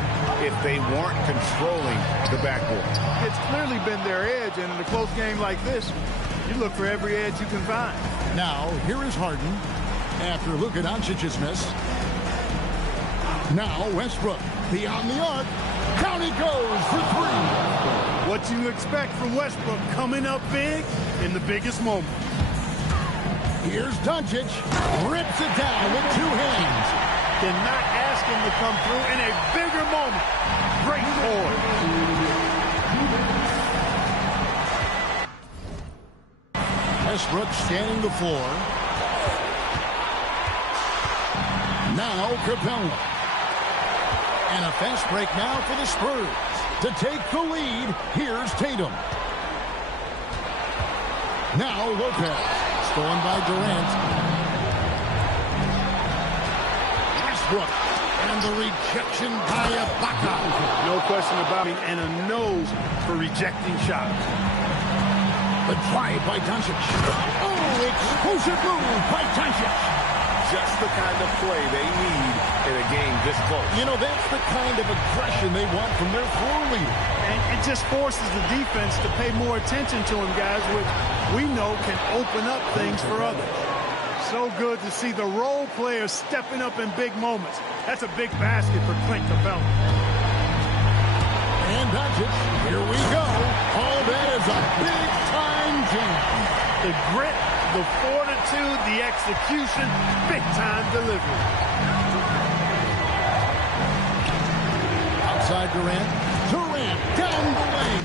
if they weren't controlling the backboard. It's clearly been their edge, and in a close game like this, you look for every edge you can find. Now, here is Harden after Luka Doncic's miss. Now, Westbrook beyond the arc. Down he goes for 3. What you expect from Westbrook coming up big in the biggest moment. Here's Doncic. Rips it down with 2 hands. Cannot ask him to come through in a bigger moment. Great forward. Westbrook scanning the floor. Now Capella. And a fast break now for the Spurs. To take the lead, here's Tatum. Now Lopez. Stolen by Durant. Westbrook. And the rejection by Ibaka. No question about it. And a nose for rejecting shots. The drive by Doncic. Oh, explosive move by Doncic. Just the kind of play they need in a game this close. You know, that's the kind of aggression they want from their floor leader. And it just forces the defense to pay more attention to him, guys, which we know can open up things for others. So good to see the role players stepping up in big moments. That's a big basket for Clint Capella. And Doncic, here we go. Oh, that is a big-time jam. The grit, the fortitude, the execution, big-time delivery. Outside Durant. Durant down the lane.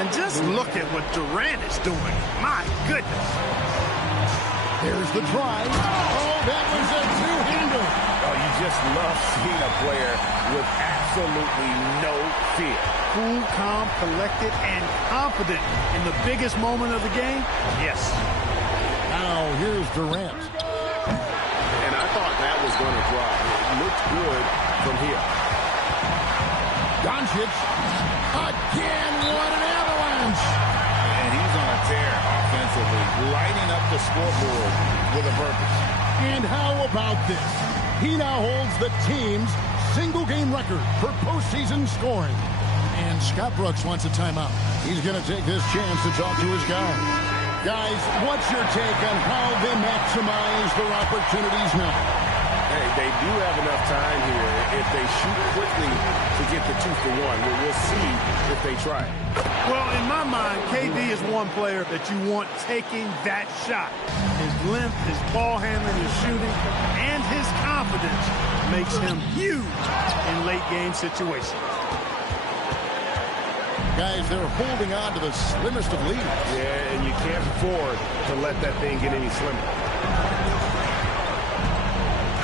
And just look at what Durant is doing. My goodness. There's the try. Oh, that was a two-hander. Oh, you just love seeing a player with absolutely no fear. Cool, calm, collected, and confident in the biggest moment of the game? Yes. Now, here's Durant. And I thought that was going to drop. It looked good from here. Doncic. Again, what an avalanche. And he's on a tear offensively, lighting up the scoreboard with a purpose. And how about this? He now holds the team's single-game record for postseason scoring. And Scott Brooks wants a timeout. He's going to take this chance to talk to his guys. Guys, what's your take on how they maximize their opportunities now? Hey, they do have enough time here if they shoot quickly to get the 2 for 1. We'll see if they try it. Well, in my mind, KD is one player that you want taking that shot. His length, his ball handling, his shooting, and his confidence makes him huge in late-game situations. Guys, they're holding on to the slimmest of leads. Yeah, and you can't afford to let that thing get any slimmer.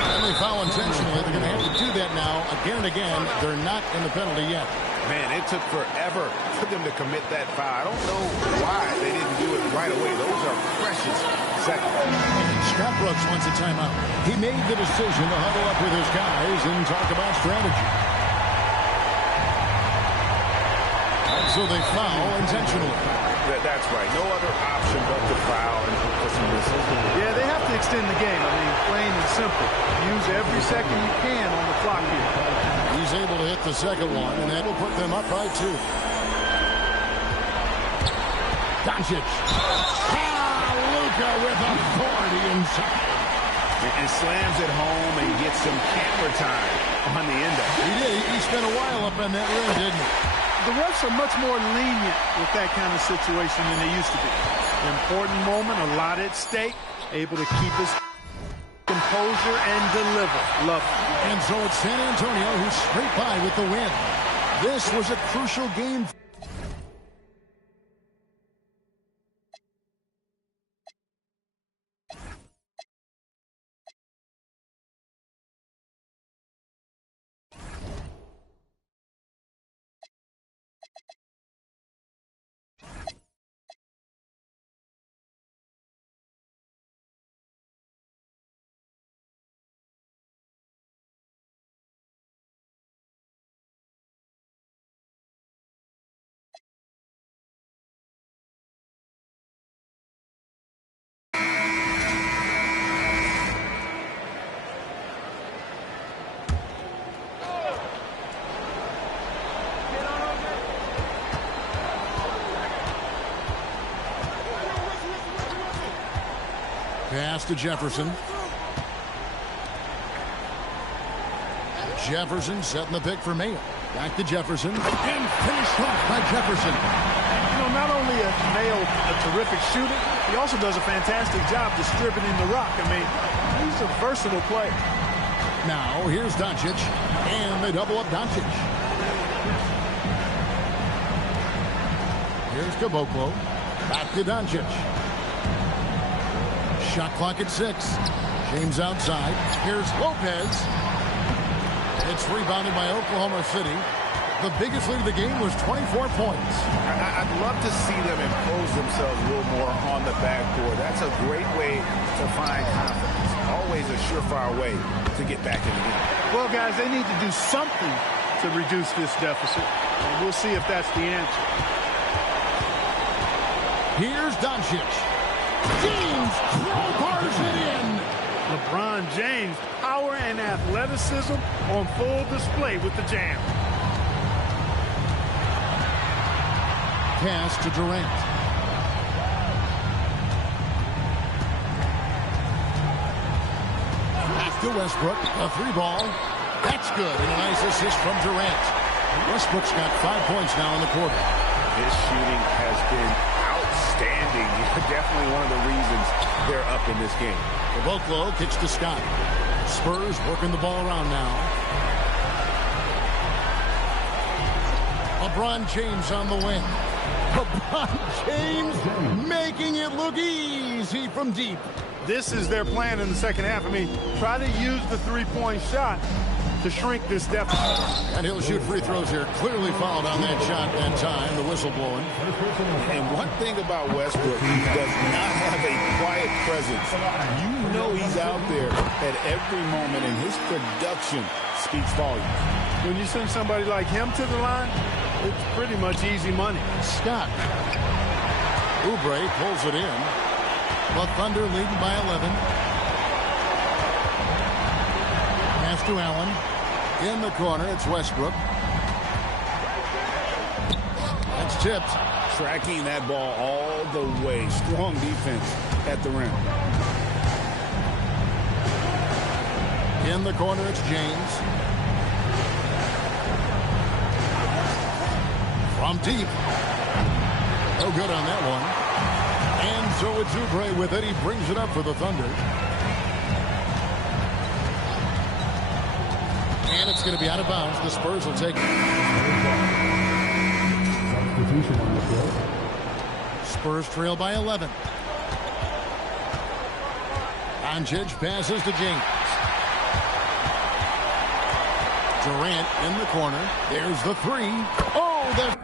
And they foul intentionally. They're going to have to do that now again and again. They're not in the penalty yet. Man, it took forever for them to commit that foul. I don't know why they didn't do it right away. Those are precious seconds. And Scott Brooks wants a timeout. He made the decision to huddle up with his guys and talk about strategy. So they foul intentionally. That's right. No other option but to foul and hope for some misses. Yeah, they have to extend the game. I mean, plain and simple. Use every second you can on the clock here. He's able to hit the second one, and that will put them up by 2. Doncic. Luka with authority inside. And slams it home and gets some camera time on the end of it. He did. He spent a while up in that rim, didn't he? The refs are much more lenient with that kind of situation than they used to be. Important moment, a lot at stake, able to keep his composure and deliver. Love it. And so it's San Antonio who's straight by with the win. This was a crucial game. Pass to Jefferson. Jefferson setting the pick for Mayo. Back to Jefferson. And finished off by Jefferson. You know, not only is Mayo a terrific shooter, he also does a fantastic job distributing the rock. I mean, he's a versatile player. Now, here's Doncic. And they double up Doncic. Here's Caboclo. Back to Doncic. Shot clock at 6. James outside. Here's Lopez. It's rebounded by Oklahoma City. The biggest lead of the game was 24 points. I'd love to see them impose themselves a little more on the backboard. That's a great way to find confidence. Always a surefire way to get back in the game. Well, guys, they need to do something to reduce this deficit. And we'll see if that's the answer. Here's Doncic. James crowbars it in. LeBron James, power and athleticism on full display with the jam. Pass to Durant. Back to Westbrook. A 3-ball. That's good. And a nice assist from Durant. Westbrook's got 5 points now in the quarter. His shooting has been outstanding. Definitely one of the reasons they're up in this game. Caboclo kicks to Scott. Spurs working the ball around now. LeBron James on the wing. LeBron James making it look easy from deep. This is their plan in the second half. I mean, try to use the three-point shot to shrink this deficit. And he'll shoot free throws here. Clearly fouled on that shot that time. The whistle blowing. And one thing about Westbrook, he does not have a quiet presence. You know he's out there at every moment, and his production speaks volumes. When you send somebody like him to the line, it's pretty much easy money. Scott. Oubre pulls it in. The Thunder leading by 11. Pass to Allen. In the corner, it's Westbrook. That's tipped. Tracking that ball all the way. Strong defense at the rim. In the corner, it's James. From deep. No good on that one. And so it's Oubre with it. He brings it up for the Thunder. And it's going to be out of bounds. The Spurs will take it. Spurs trail by 11. Doncic passes to James. Durant in the corner. There's the 3. Oh, that's...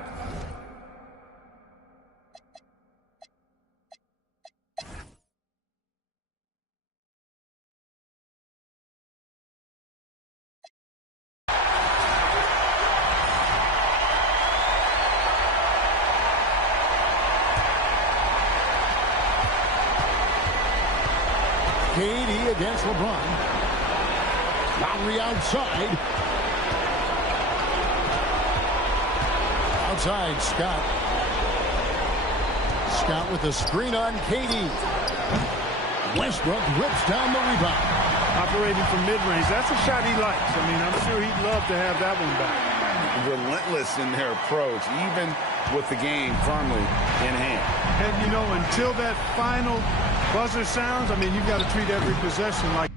KD against LeBron. Lowry outside. Outside, Scott. Scott with a screen on KD. Westbrook whips down the rebound. Operating from mid-range. That's a shot he likes. I mean, I'm sure he'd love to have that one back. Relentless in their approach, even with the game firmly in hand. And, you know, until that final buzzer sounds, I mean, you've got to treat every possession like...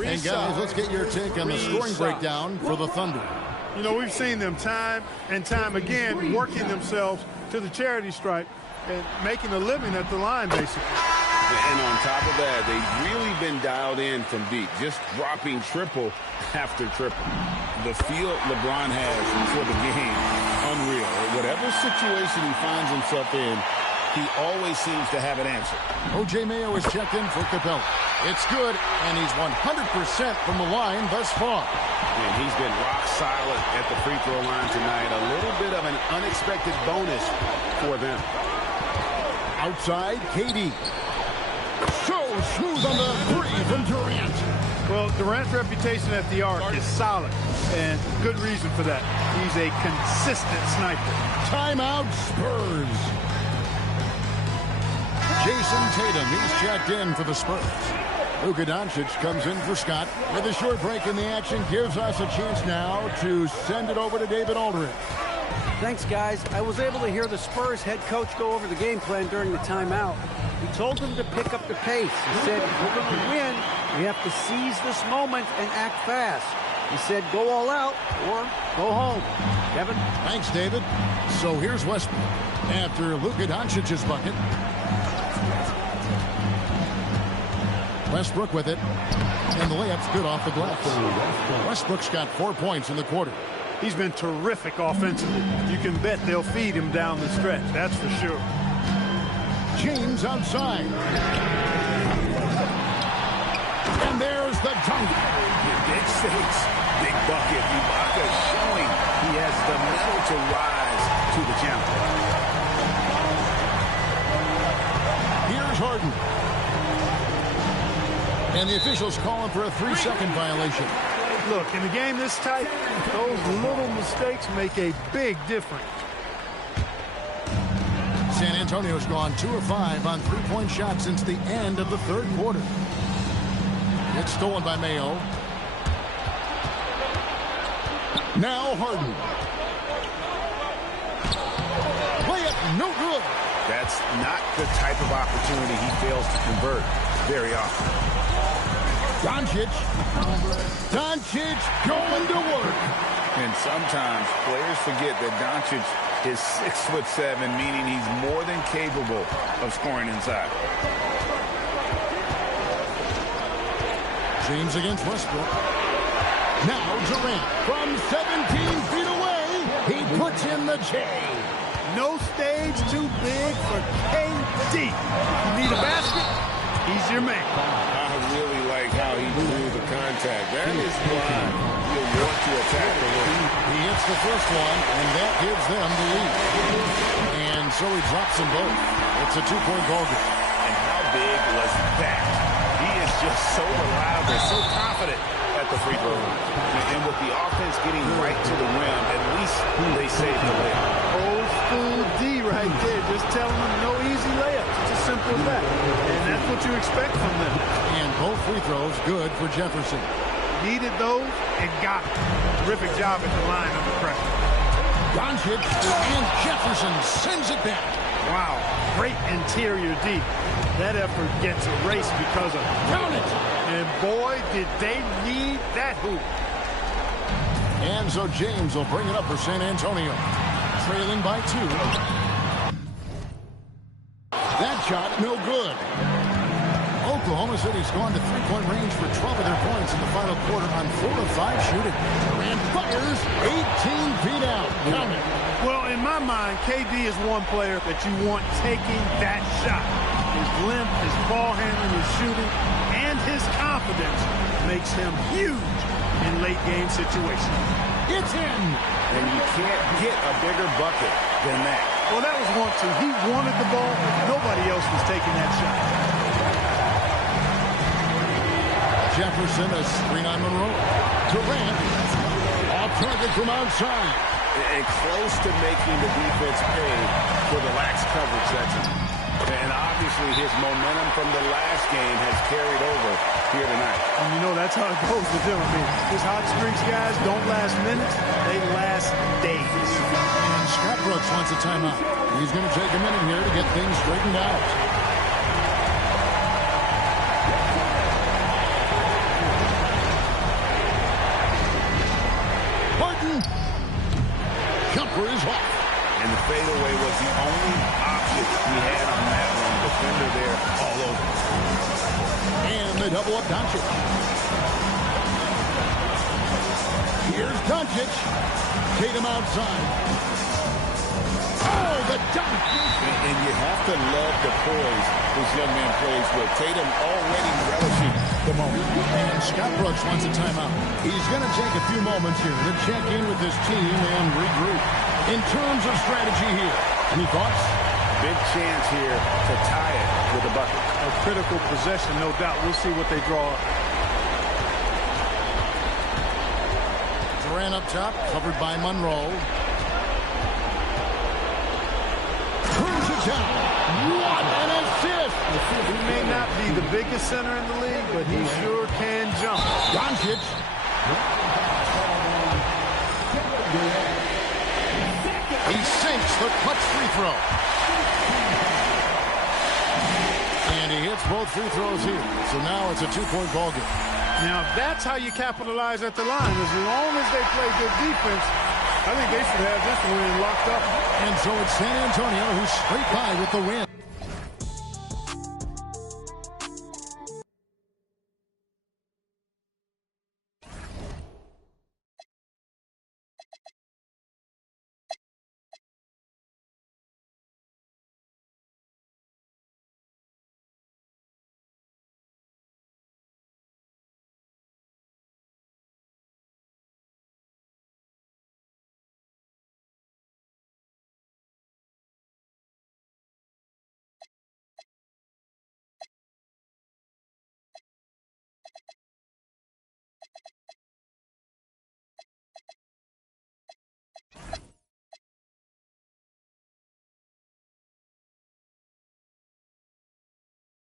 And guys, let's get your take on the scoring breakdown for the Thunder. You know, we've seen them time and time again working themselves to the charity stripe. and making a living at the line, basically. And on top of that, they've really been dialed in from deep, just dropping triple after triple. The feel LeBron has for the game, unreal. Whatever situation he finds himself in, he always seems to have an answer. O.J. Mayo is checked in for Capella. It's good, and he's 100% from the line thus far. And he's been rock solid at the free throw line tonight. A little bit of an unexpected bonus for them. Outside, KD. So smooth on the three from Durant. Well, Durant's reputation at the arc is solid, and good reason for that. He's a consistent sniper. Timeout, Spurs. Jason Tatum, he's checked in for the Spurs. Luka Doncic comes in for Scott. With a short break in the action, gives us a chance now to send it over to David Aldridge. Thanks, guys. I was able to hear the Spurs head coach go over the game plan during the timeout. He told them to pick up the pace. He said, if we're going to win, we have to seize this moment and act fast. He said, go all out or go home. Kevin? Thanks, David. So here's Westbrook. After Luka Doncic's bucket. Westbrook with it. And the layup's good off the glass. Westbrook's got 4 points in the quarter. He's been terrific offensively. You can bet they'll feed him down the stretch, that's for sure. James outside. And there's the dunk. Big stakes, big bucket. Ibaka showing he has the mettle to rise to the challenge. Here's Harden. And the officials calling for a 3-second violation. Look, in a game this tight, those little mistakes make a big difference. San Antonio's gone 2 of 5 on 3-point shots since the end of the third quarter. It's stolen by Mayo. Now Harden. Layup, no good. That's not the type of opportunity he fails to convert very often. Doncic going to work. And sometimes players forget that Doncic is 6'7", meaning he's more than capable of scoring inside. James against Westbrook. Now Durant from 17 feet away. He puts in the J. No stage too big for KD. You need a basket? He's your man. I really like how he drew the contact. That is why you'll want to attack the rim. He hits the first one, and that gives them the lead. And so he drops them both. It's a 2-point ball game. And how big was that? He is just so reliable, so confident at the free throw line. And with the offense getting right to the rim, at least they saved the layup. Old school D right there, just telling them no easy layups. It's as simple as that. And that's what you expect from them. And both free throws good for Jefferson. Needed those and got it. Terrific job at the line under pressure. Doncic and Jefferson sends it back. Wow, great interior D. That effort gets erased because of Count it. And boy, did they need that hoop. And so James will bring it up for San Antonio. Trailing by 2. That shot, no good. Oklahoma City's gone to 3-point range for 12 of their points in the final quarter on 4 of 5 shooting. And fires 18 feet out. Count it. Well, in my mind, KD is one player that you want taking that shot. His length, his ball handling, his shooting, and his confidence makes him huge in late-game situations. It's in. And you can't get a bigger bucket than that. Well, that was 1-2. He wanted the ball. Nobody else was taking that shot. Jefferson, a screen on Monroe. Durant, off target from outside. And close to making the defense pay for the lax coverage section. And obviously his momentum from the last game has carried over here tonight. And you know that's how it goes with him. I mean, his hot streaks, guys, don't last minutes. They last days. And Scott Brooks wants a timeout. He's going to take a minute here to get things straightened out. Jumper is off. And the fadeaway was the only option he had on that one. Defender there all over. And they double up Doncic. Here's Doncic. Tatum outside. Oh, the dunk! And you have to love the poise this young man plays with. Tatum already relishing the moment. And Scott Brooks wants a timeout. He's going to take a few moments here to check in with his team and regroup. In terms of strategy here, any thoughts? Big chance here to tie it with a bucket. A critical possession, no doubt. We'll see what they draw up. Durant up top, covered by Monroe. Cruises down. What an assist! He may not be the biggest center in the league, but he sure can jump. Doncic. He sinks the clutch free throw. And he hits both free throws here. So now it's a two-point ball game. Now, that's how you capitalize at the line. As long as they play good defense, I think they should have this win locked up. And so it's San Antonio who's straight by with the win.